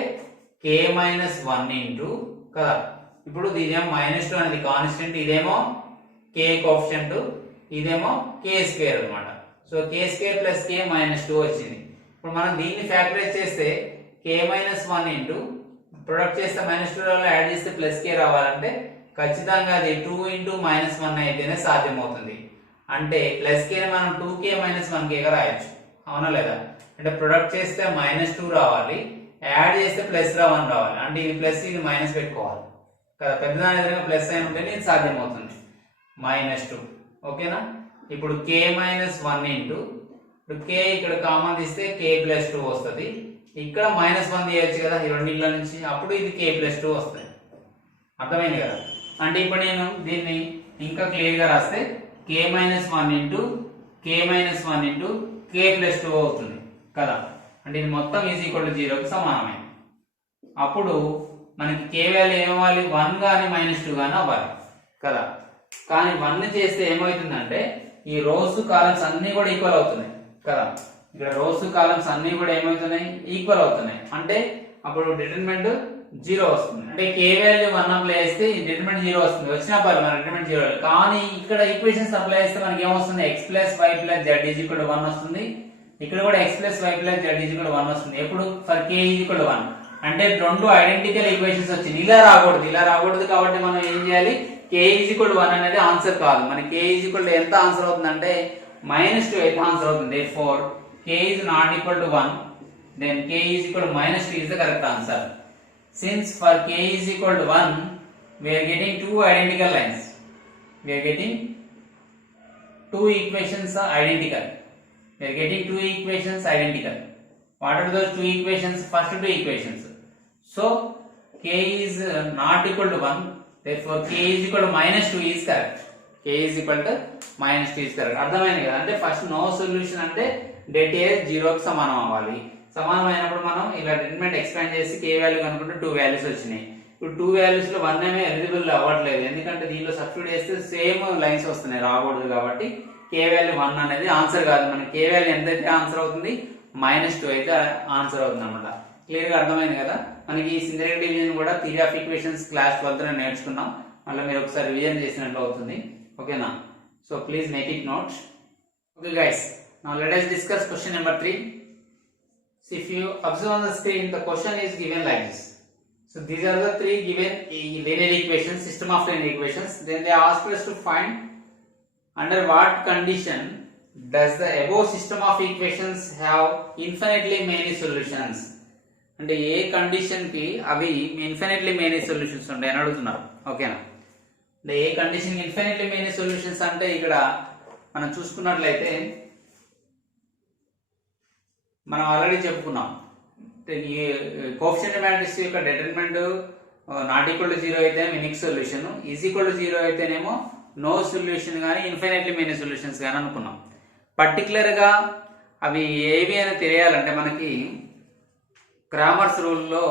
k మైనస్ 1 ఇంటూ కదా. ఇప్పుడు ఇదేమో -2 అనేది కాన్స్టెంట్, ఇదేమో k కోఎఫిషియంట్, ఇదేమో k స్క్వేర్ అన్నమాట. So k square plus k -2 వచ్చింది. ఇప్పుడు మనం దీన్ని ఫ్యాక్టరైజ్ చేస్తే k మైనస్ 1 ఇంటూ ప్రొడక్ట్ చేస్తే -2 లో యాడ్ చేస్తే ప్లస్ k రావాలంటే ఖచ్చితంగా అది 2 ఇంటూ -1 అయితేనే సాధ్యమవుతుంది. అంటే ప్లస్ k ని మనం 2k మైనస్ 1k గా రాయొచ్చు, అవునా లేదా. అంటే ప్రొడక్ట్ చేస్తే -2 రావాలి, యాడ్ చేస్తే ప్లస్ 1 రావాలి, అంటే ఇది ప్లస్ ఇది మైనస్ పెట్టుకోవాలి కదా, పెద్దదాని ఎదురుగా ప్లస్ అయిన ఉంటేనే ఇది సాధ్యమవుతుంది, -2. ఓకేనా, ఇప్పుడు k మైనస్ 1 ఇంటూ ఇప్పుడు k ఇక్కడ కామన్ తీస్తే k ప్లస్ 2 వస్తుంది, ఇక్కడ -1 తీయచ్చు కదా ఈ రెండింటిలో నుంచి, అప్పుడు ఇది k ప్లస్ 2 వస్తుంది. అర్థమైంది కదా. అంటే ఇప్పుడు నేను దీన్ని ఇంకా క్లియర్ గా రాస్తే k minus 1 into k minus 1 into k plus 2 అవుతుంది కదా, అంటే ఇది మొత్తం ఈజ్ ఈక్వల్ టు 0 కి సమానమైంది. అప్పుడు మనకి k వాల్యూ ఏమవ్వాలి 1 కానీ -2 కానీ అవ్వాలి కదా. కానీ 1 చేస్తే ఏమవుతుందంటే ఈ రోస్ కాలమ్స్ అన్ని కూడా ఈక్వల్ అవుతున్నాయి కదా. ఇక్కడ రోస్ కాలమ్స్ అన్ని కూడా ఏమవుతున్నాయి ఈక్వల్ అవుతున్నాయి అంటే అప్పుడు డిటర్మినెంట్ 0 వస్తుంది. అంటే k వాల్యూ 1 అప్లై చేస్తే డిటర్మినెంట్ 0 వస్తుంది. వచ్చినా పర్లేదు మన డిటర్మినెంట్ 0. కానీ ఇక్కడ ఈక్వేషన్స్ అప్లై చేస్తే మనకి ఏమొస్తుంది x + y + z = 1 వస్తుంది. ఇక్కడ కూడా x + y + z = 1 వస్తుంది. ఎప్పుడు ఫర్ k = 1 అంటే రెండు ఐడెంటికల్ ఈక్వేషన్స్ వచ్చింది. ఇలా రాకూడదు కాబట్టి మనం ఏం చేయాలి k = 1 అనేది ఆన్సర్ కాదు. మన k = ఎంత ఆన్సర్ అవుతుందంటే -2 అయితే ఆన్సర్ అవుతుంది. therefore k is not equal to 1, then k is equal to -2 is the correct answer. Since for k is equal to 1 we are getting two identical lines, we are getting two equations are identical, we are getting two equations identical. What are those two equations? First two equations. So k is not equal to 1, therefore k is equal to -2 is correct. k is equal to -2 is correct. అర్థమైంది కదా. అంటే first no solution అంటే debt A 0 కి సమానం అవ్వాలి. సమానం అయినప్పుడు మనం ఇలా డిటర్మినెంట్ ఎక్స్పాండ్ చేసి k వాల్యూ కనుక్కుంటే 2 వాల్యూస్ వచ్చినాయి. ఇప్పుడు 2 వాల్యూస్ లో 1 ఏమీ ఎలిజిబుల్ అవ్వట్లేదు, ఎందుకంటే దీనిలో సబ్స్టిట్యూట్ చేస్తే సేమ్ లైన్స్ వస్తున్నాయి, రాకూడదు. కాబట్టి k వాల్యూ 1 అనేది ఆన్సర్ కాదు. మన k వాల్యూ ఎంత అయితే ఆన్సర్ అవుతుంది -2 అయితే ఆన్సర్ అవుతుంది అన్నమాట. క్లియర్ గా అర్థమైంది కదా. మనకి సింథటిక్ డివిజన్ కూడా థియరీ ఆఫ్ ఈక్వేషన్స్ క్లాస్ 12 లో నేర్చుకున్నాం. మళ్ళీ మీరు ఒకసారి రివిజన్ చేసినట్లు అవుతుంది. ఓకేనా. So please make it note. Okay guys, now let us discuss question number 3. So if you observe on the screen, the question is given like this. So these are the three given linear equations, system of linear equations. Then they ask us to find under what condition does the above system of equations have infinitely many solutions. అంటే ఏ condition కి అవి infinitely many solutions ఉంటాయని అడుగుతున్నారు. ఓకేనా. అంటే ఏ condition కి infinitely many solutions అంటే ఇక్కడ మనం చూసుకున్నట్లయితే మనం ఆల్రెడీ చెప్పుకున్నాం, కోఎఫిషియంట్ మ్యాట్రిక్స్ యొక్క డిటర్మినెంట్ నాట్ ఈక్వల్ టు 0 అయితే unique solution, is equal to 0 అయితేనేమో నో సొల్యూషన్ కానీ ఇన్ఫినిట్లీ మెనీ సొల్యూషన్స్ కానీ అనుకున్నాం. పర్టికులర్ గా అవి ఏవి అని తెలియాలంటే మనకి క్రామర్స్ రూల్లో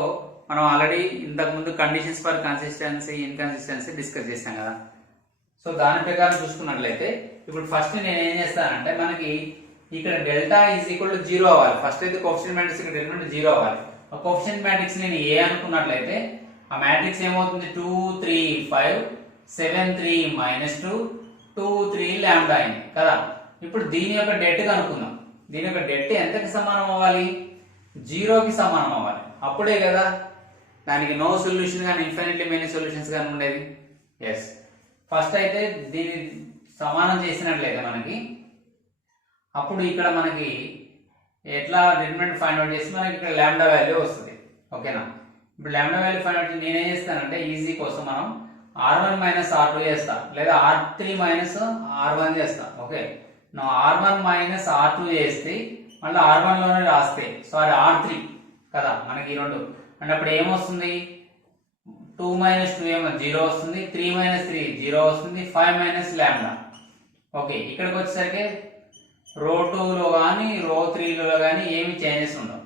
మనం ఆల్రెడీ ఇంతకుముందు conditions for consistency inconsistency discuss చేస్తాం కదా. సో దాని ప్రకారం చూసుకున్నట్లయితే ఇప్పుడు ఫస్ట్ నేను ఏం చేస్తానంటే మనకి ఇక్కడ డెల్టా ఈజ్ ఈక్వల్ టు 0 అవ్వాలి. ఫస్ట్ అయితే కోఎఫిషియంట్ మ్యాట్రిక్స్ ఇక్కడ డిటర్మినెంట్ 0 అవ్వాలి. ఆ కోఎఫిషియంట్ మ్యాట్రిక్స్ నేను ఏ అనుకున్నట్లయితే ఆ మ్యాట్రిక్స్ ఏమవుతుంది 2 3 5 7 3 -2 2 3 లాంబ్డా అయింది కదా. ఇప్పుడు దీని యొక్క డెట్ కనుక్కుందాం. దీని యొక్క డెట్ ఎంతకి సమానం అవ్వాలి 0కి సమానం అవ్వాలి. అప్పుడే కదా దానికి నో సొల్యూషన్ కానీ ఇన్ఫినిట్లీ మెనీ సొల్యూషన్స్ కానీ ఉండేది. ఎస్, ఫస్ట్ అయితే దీన్ని సమానం చేసినట్లయితే మనకి అప్పుడు ఇక్కడ మనకి ఎట్లా డిటర్మినెంట్ ఫైండ్ అవుట్ చేసి మనకి ఇక్కడ లాంబ్డా వాల్యూ వస్తుంది. ఓకేనా. ఇప్పుడు లాంబ్డా వాల్యూ ఫైండ్ అవుట్ నేనేం చేస్తానంటే ఈజీ కోసం మనం r1 - r2 చేస్తా, లేదా r3 - r1 చేస్తా. ఓకే, నా r1 - r2 చేస్తే మళ్ళీ r1 లోనే రాస్తే సారీ r3 కదా మనకి ఈ రెండు. అంటే అప్పుడు ఏమొస్తుంది 2 - 2 ఏమో 0 వస్తుంది, 3 - 3 0 వస్తుంది, 5 - లాంబ్డా. ఓకే, ఇక్కడికి వచ్చేసరికి రో 2లో కానీ రో 3లో కానీ ఏమి చేంజెస్ ఉండవు.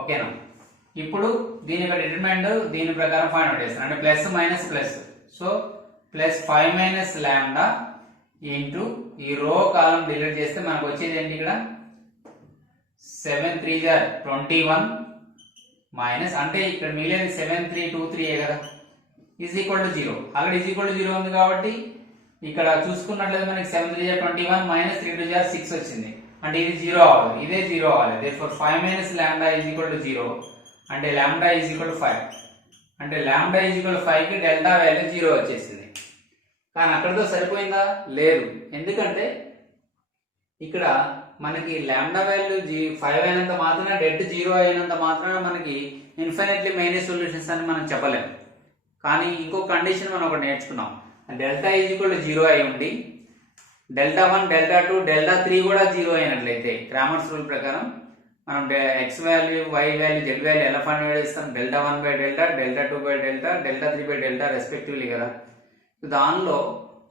ఓకేనా. ఇప్పుడు దీని యొక్క డిటర్మినెంట్ దీని ప్రకారం ఫైండ్ అవుట్ చేస్తాను, అంటే plus minus plus. So plus 5 - lambda into ఈ రో కాలం డిలీట్ చేస్తే మనకు వచ్చేది ఏంటి ఇక్కడ 7 3 21 మైనస్, అంటే ఇక్కడ మిగిలేది 7 3 2 3 కదా, ఈజ్ ఈక్వల్ టు 0. అక్కడ ఈజ్ ఈక్వల్ టు 0 ఉంది కాబట్టి ఇక్కడ చూసుకున్నట్లయితే మనకి 7 3 21 - 3 2 6 వచ్చింది. అంటే ఇది 0 అవ్వాలి, ఇదే 0 అవ్వాలి. therefore 5 - lambda is equal to 0. అంటే లాంబ్డా ఈజ్ ఈక్వల్ టు 5. అంటే లాంబ్డా ఈజ్ ఈక్వల్ టు 5 కి డెల్టా వాల్యూ 0 వచ్చేసింది. కానీ అక్కడితో సరిపోయిందా? లేదు. ఎందుకంటే ఇక్కడ మనకి లాంబ్డా వాల్యూ 5 అయినంత మాత్రాన డెట్ 0 అయినంత మాత్రాన మనకి ఇన్ఫినిట్లీ మెనీ సొల్యూషన్స్ అని మనం చెప్పలేము. కానీ ఇంకో కండిషన్ మనం ఒకటి నేర్చుకున్నాం, డెల్టా ఈజ్ ఈక్వల్ టు 0 అయి ఉండి డెల్టా 1 డెల్టా 2 డెల్టా 3 కూడా 0 అయినట్లయితే క్రామర్స్ రూల్ ప్రకారం మనం x value y value z value ఎలా ఫైండ్ అవుట్ చేస్తాం, delta 1 by delta, delta 2 by delta, delta 3 by delta respectively కదా. దానిలో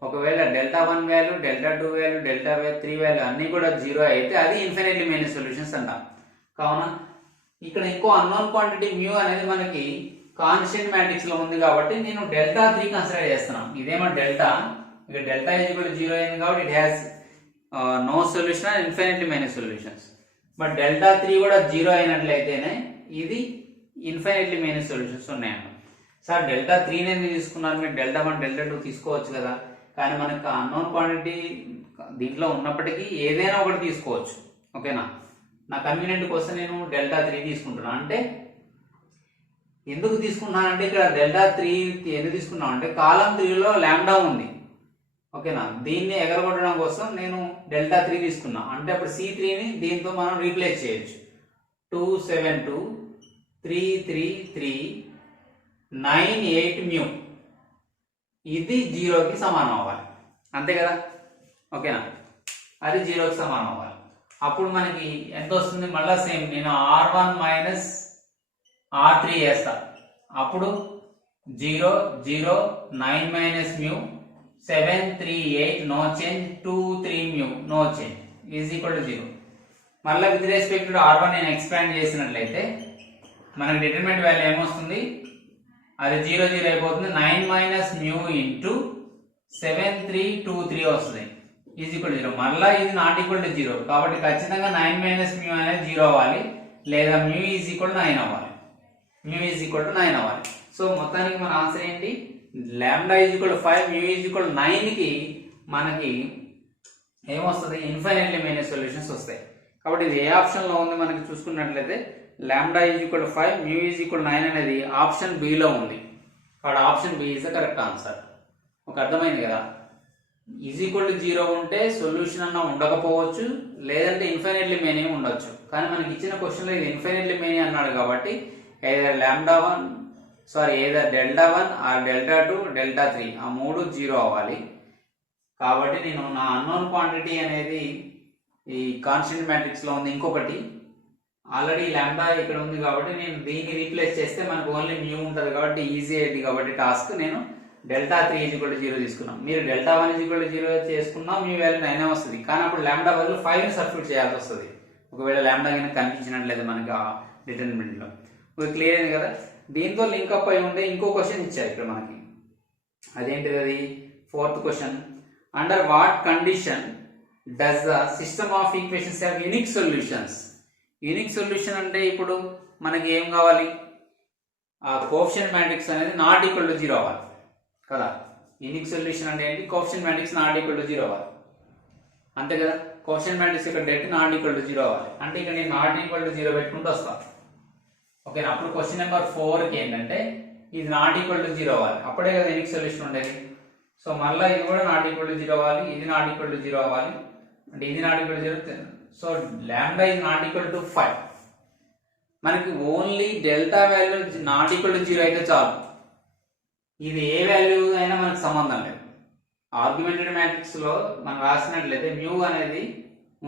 ఒకవేళ delta 1 value delta 2 value delta 3 value అన్ని కూడా 0 అయితే అది ఇన్ఫినిట్లీ మెనీ సొల్యూషన్స్ అంటాం. కావున ఇక్కడ ఇంకో అన్నోన్ క్వాంటిటీ మ్యూ అనేది మనకి కాన్స్టెంట్ మ్యాట్రిక్స్ లో ఉంది కాబట్టి నేను డెల్టా 3 కన్సిడర్ చేస్తున్నాను. ఇదేమో డెల్టా, ఇక డెల్టా ఈజ్ ఈక్వల్ టు 0 అయింది కాబట్టి it has no solution and infinitely many solutions. But delta 3 కూడా 0 అయినట్లయితేనే ఇది ఇన్ఫినిట్లీ మెనీ సొల్యూషన్స్ ఉన్నాయన్నమాట. సార్ డెల్టా 3 ని తీసుకున్నారు, మీరు డెల్టా 1 డెల్టా 2 తీసుకోవచ్చు కదా. కానీ మనకు అన్నోన్ క్వాంటిటీ దీంట్లో ఉన్నప్పటికీ ఏదైనా ఒకటి తీసుకోవచ్చు. ఓకేనా, నా కన్వీనియంట్ కోసం నేను డెల్టా 3 తీసుకుంటున్నాను. అంటే ఎందుకు తీసుకున్నానంటే ఇక్కడ డెల్టా 3 ఎందుకు తీసుకున్నాను అంటే కాలం 3లో లాంబ్డా ఉంది. ఓకేనా, దీన్ని ఎగరగొట్టడం కోసం నేను డెల్టా 3 తీసుకున్నా. అంటే అప్పుడు C3ని దీంతో మనం రీప్లేస్ చేయొచ్చు. 272 333 98 మ్యూ ఇది 0కి సమానం అవ్వాలి, అంతే కదా. ఓకేనా, అది 0కి సమానం అవ్వాలి. అప్పుడు మనకి ఎంత వస్తుంది, మళ్ళా సేమ్ నేను R1 మైనస్ R3 వేస్తా. అప్పుడు 0 0 9 minus mu 7 3 8 no change 2 3 mu no change is equal to 0. మళ్ళీ విత్ రెస్పెక్ట్ టు R1 నేను ఎక్స్పాండ్ చేసినట్లయితే మనకి డిటర్మినెంట్ వాల్యూ ఏమొస్తుంది, అది 0 0 అయిపోతుంది. 9 మైనస్ మ్యూ ఇంటూ 7 3 2 3 వస్తుంది ఈజ్ ఈక్వల్ టు 0. మళ్ళీ ఇది నాట్ ఈక్వల్ టు 0 కాబట్టి ఖచ్చితంగా 9 మైనస్ మ్యూ అనేది 0 అవ్వాలి, లేదా మ్యూ ఈజ్ ఈక్వల్ టు 9 అవ్వాలి. మ్యూ ఈజ్ ఈక్వల్ టు 9 అవ్వాలి. సో మొత్తానికి మన ఆన్సర్ ఏంటి, lambda is equal to 5 mu is equal to 9కి మనకి ఏమొస్తుంది, ఇన్ఫైనైట్లీ మెనీ సొల్యూషన్స్ వస్తాయి. కాబట్టి ఇది ఏ ఆప్షన్ లో ఉంది మనకి చూసుకున్నట్లయితే lambda is equal to 5 mu is equal to 9 అనేది ఆప్షన్ బి లో ఉంది. కాబట్టి option B is the correct answer. ఒక అర్థమైంది కదా. ఈజ్ ఈక్వల్ టు 0 ఉంటే సొల్యూషన్ అన్న ఉండకపోవచ్చు, లేదంటే ఇన్ఫైనైట్లీ మెనీ ఉండొచ్చు. కానీ మనకి ఇచ్చిన క్వశ్చన్ లో ఇది ఇన్ఫైనైట్లీ మెనీ అన్నాడు కాబట్టి either delta 1 or delta 2 delta 3 ఆ మూడు 0 అవ్వాలి. కాబట్టి నేను నా అన్నోన్ క్వాంటిటీ అనేది ఈ కాన్స్టెంట్ మ్యాట్రిక్స్ లో ఉంది. ఇంకొకటి ఆల్రెడీ లాంబ్డా ఇక్కడ ఉంది కాబట్టి నేను దీన్ని రీప్లేస్ చేస్తే మనకు ఓన్లీ మ్యూ ఉంటుంది కాబట్టి ఈజీ అయింది. కాబట్టి టాస్క్ నేను డెల్టా 3 ఈజ్ ఈక్వల్ టు 0 తీసుకున్నాం. మీరు డెల్టా 1 ఈజ్ ఈక్వల్ టు 0 చేసుకున్నా మీ వాల్యూ 9 వస్తుంది. కానీ అప్పుడు లాంబ్డా బదులు 5ని సబ్స్టిట్యూట్ చేయాల్సి వస్తుంది ఒకవేళ లాంబ్డా కనుక కనిపించినట్లయితే మనకి ఆ డిటర్మినెంట్ లో. క్లియర్ అయింది కదా. దీంతో లింకప్ అయి ఉండే ఇంకో క్వశ్చన్ ఇచ్చారు ఇక్కడ మనకి. అదేంటిది, అది 4th question. Under what condition does the system of equations have unique solutions. Unique solution అంటే ఇప్పుడు మనకి ఏం కావాలి, ఆ కోఎఫిషియంట్ మ్యాట్రిక్స్ అనేది నాట్ ఈక్వల్ టు 0 అవ్వాలి కదా. యూనిక్ సొల్యూషన్ అంటే ఏంటి, coefficient matrix not equal to 0 అవ్వాలి, అంతే కదా. కోఎఫిషియంట్ మ్యాట్రిక్స్ ఇక్కడ డెట్ నాట్ ఈక్వల్ టు 0 అవ్వాలి. అంటే ఇక్కడ నేను నాట్ ఈక్వల్ టు 0 పెట్టుకుంటూ వస్తాను. ఓకేనా. అప్పుడు క్వశ్చన్ నెంబర్ 4కి ఏంటంటే ఇది నాట్ ఈక్వల్ టు 0 అవ్వాలి, అప్పుడే కదా యూనిక్ సొల్యూషన్ ఉండేది. సో మళ్ళీ ఇది కూడా నాట్ ఈక్వల్ టు 0 అవ్వాలి, ఇది నాట్ ఈక్వల్ టు 0 అవ్వాలి, అంటే ఇది not equal to 0. So lambda is not equal to 5. మనకి only delta value not equal to 0 అయితే చాలు. ఇది ఏ వాల్యూ అయినా మనకు సంబంధం లేదు. ఆర్గ్యుమెంటెడ్ మ్యాట్రిక్స్ లో మనం రాసినట్లయితే మ్యూ అనేది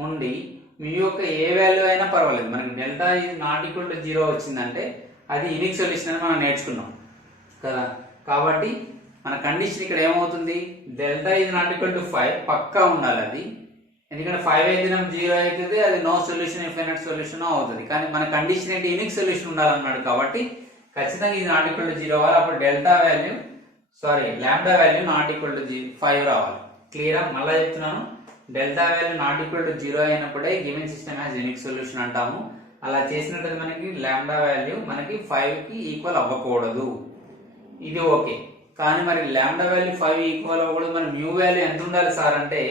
ఉండి మ్యూ యొక్క ఏ వాల్యూ అయినా పర్వాలేదు. మనకి delta is not equal to 0 వచ్చిందంటే అది యూనిక్ సొల్యూషన్ అని మనం నేర్చుకున్నాం కదా. కాబట్టి మన కండిషన్ ఇక్కడ ఏమవుతుంది, delta is not equal to 5 పక్కా ఉండాలి అది. ఎందుకంటే 5 అయితే 0 అవుతుంది, అది నో సొల్యూషన్ ఇన్ఫైనైట్ సొల్యూషన్ అవుతుంది. కానీ మన కండిషన్ ఏంటి, యూనిక్ సొల్యూషన్ ఉండాలన్నాడు కాబట్టి ఖచ్చితంగా ఇది నాట్ ఈక్వల్ టు 0 అవ్వాలి. అప్పుడు lambda value not equal to 5 రావాలి. క్లియరా. మళ్ళీ చెప్తున్నాను, delta value not equal to 0 అయినప్పుడే given system has unique solution అంటాము. అలా చేసినట్టు మనకి లాంబ్డా వాల్యూ మనకి 5కి ఈక్వల్ అవ్వకూడదు, ఇది ఓకే. కానీ మరి లాంబ్డా వాల్యూ 5 ఈక్వల్ అవ్వకూడదు, మరి మ్యూ వాల్యూ ఎంత ఉండాలి సార్ అంటే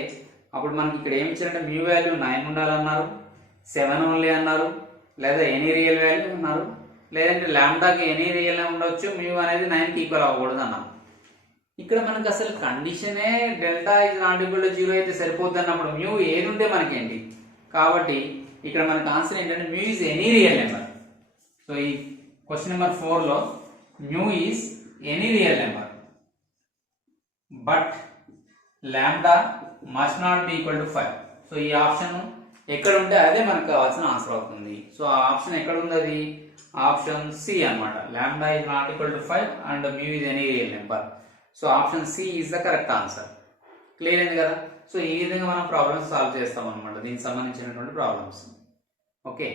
అప్పుడు మనకి ఇక్కడ ఏమి ఇచ్చారంటే మ్యూ వాల్యూ 9 ఉండాలన్నారు, 7 ఓన్లీ అన్నారు, లేదా ఎనీ రియల్ వాల్యూ అన్నారు, లేదంటే లాంబ్డాకి ఎనీ రియల్ ఉండొచ్చు, మ్యూ అనేది 9కి ఈక్వల్ అవ్వకూడదు అన్నారు. ఇక్కడ మనకు అసలు కండిషనే delta is not equal to 0 అయితే సరిపోద్ది అన్నప్పుడు మ్యూ ఏది ఉంటే మనకేంటి. కాబట్టి ఇక్కడ మనకు ఆన్సర్ ఏంటంటే mu is any real number. So ఈ క్వశ్చన్ నెంబర్ 4లో mu is any real number but lambda must not be equal to 5. So ఈ ఆప్షన్ ఎక్కడ ఉంటే అదే మనకు కావాల్సిన ఆన్సర్ అవుతుంది. సో ఆ ఆప్షన్ ఎక్కడ ఉంది, అది ఆప్షన్ సి అన్నమాట. Lambda is not equal to 5 and mu is any real number. So option C is the correct answer. Clear అయింది కదా. సో ఈ విధంగా మనం ప్రాబ్లమ్స్ సాల్వ్ చేస్తాం అనమాట, దీనికి సంబంధించినటువంటి problems. Okay,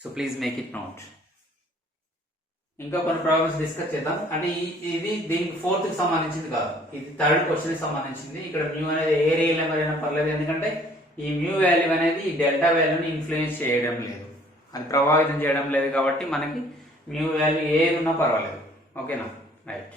so please make it note. ఇంకా కొన్ని ప్రాబ్లమ్స్ డిస్కస్ చేద్దాం. అంటే ఇది దీనికి ఫోర్త్ కి సంబంధించింది కాదు, ఇది థర్డ్ క్వశ్చన్ కి సంబంధించింది. ఇక్కడ మ్యూ అనేది ఏ రియల్ నెంబర్ అయినా పర్లేదు, ఎందుకంటే ఈ మ్యూ వాల్యూ అనేది ఈ డెల్టా వాల్యూని ఇన్ఫ్లుయెన్స్ చేయడం లేదు, అది ప్రభావితం చేయడం లేదు, కాబట్టి మనకి మ్యూ వాల్యూ ఏది ఉన్నా పర్వాలేదు. ఓకేనా, రైట్.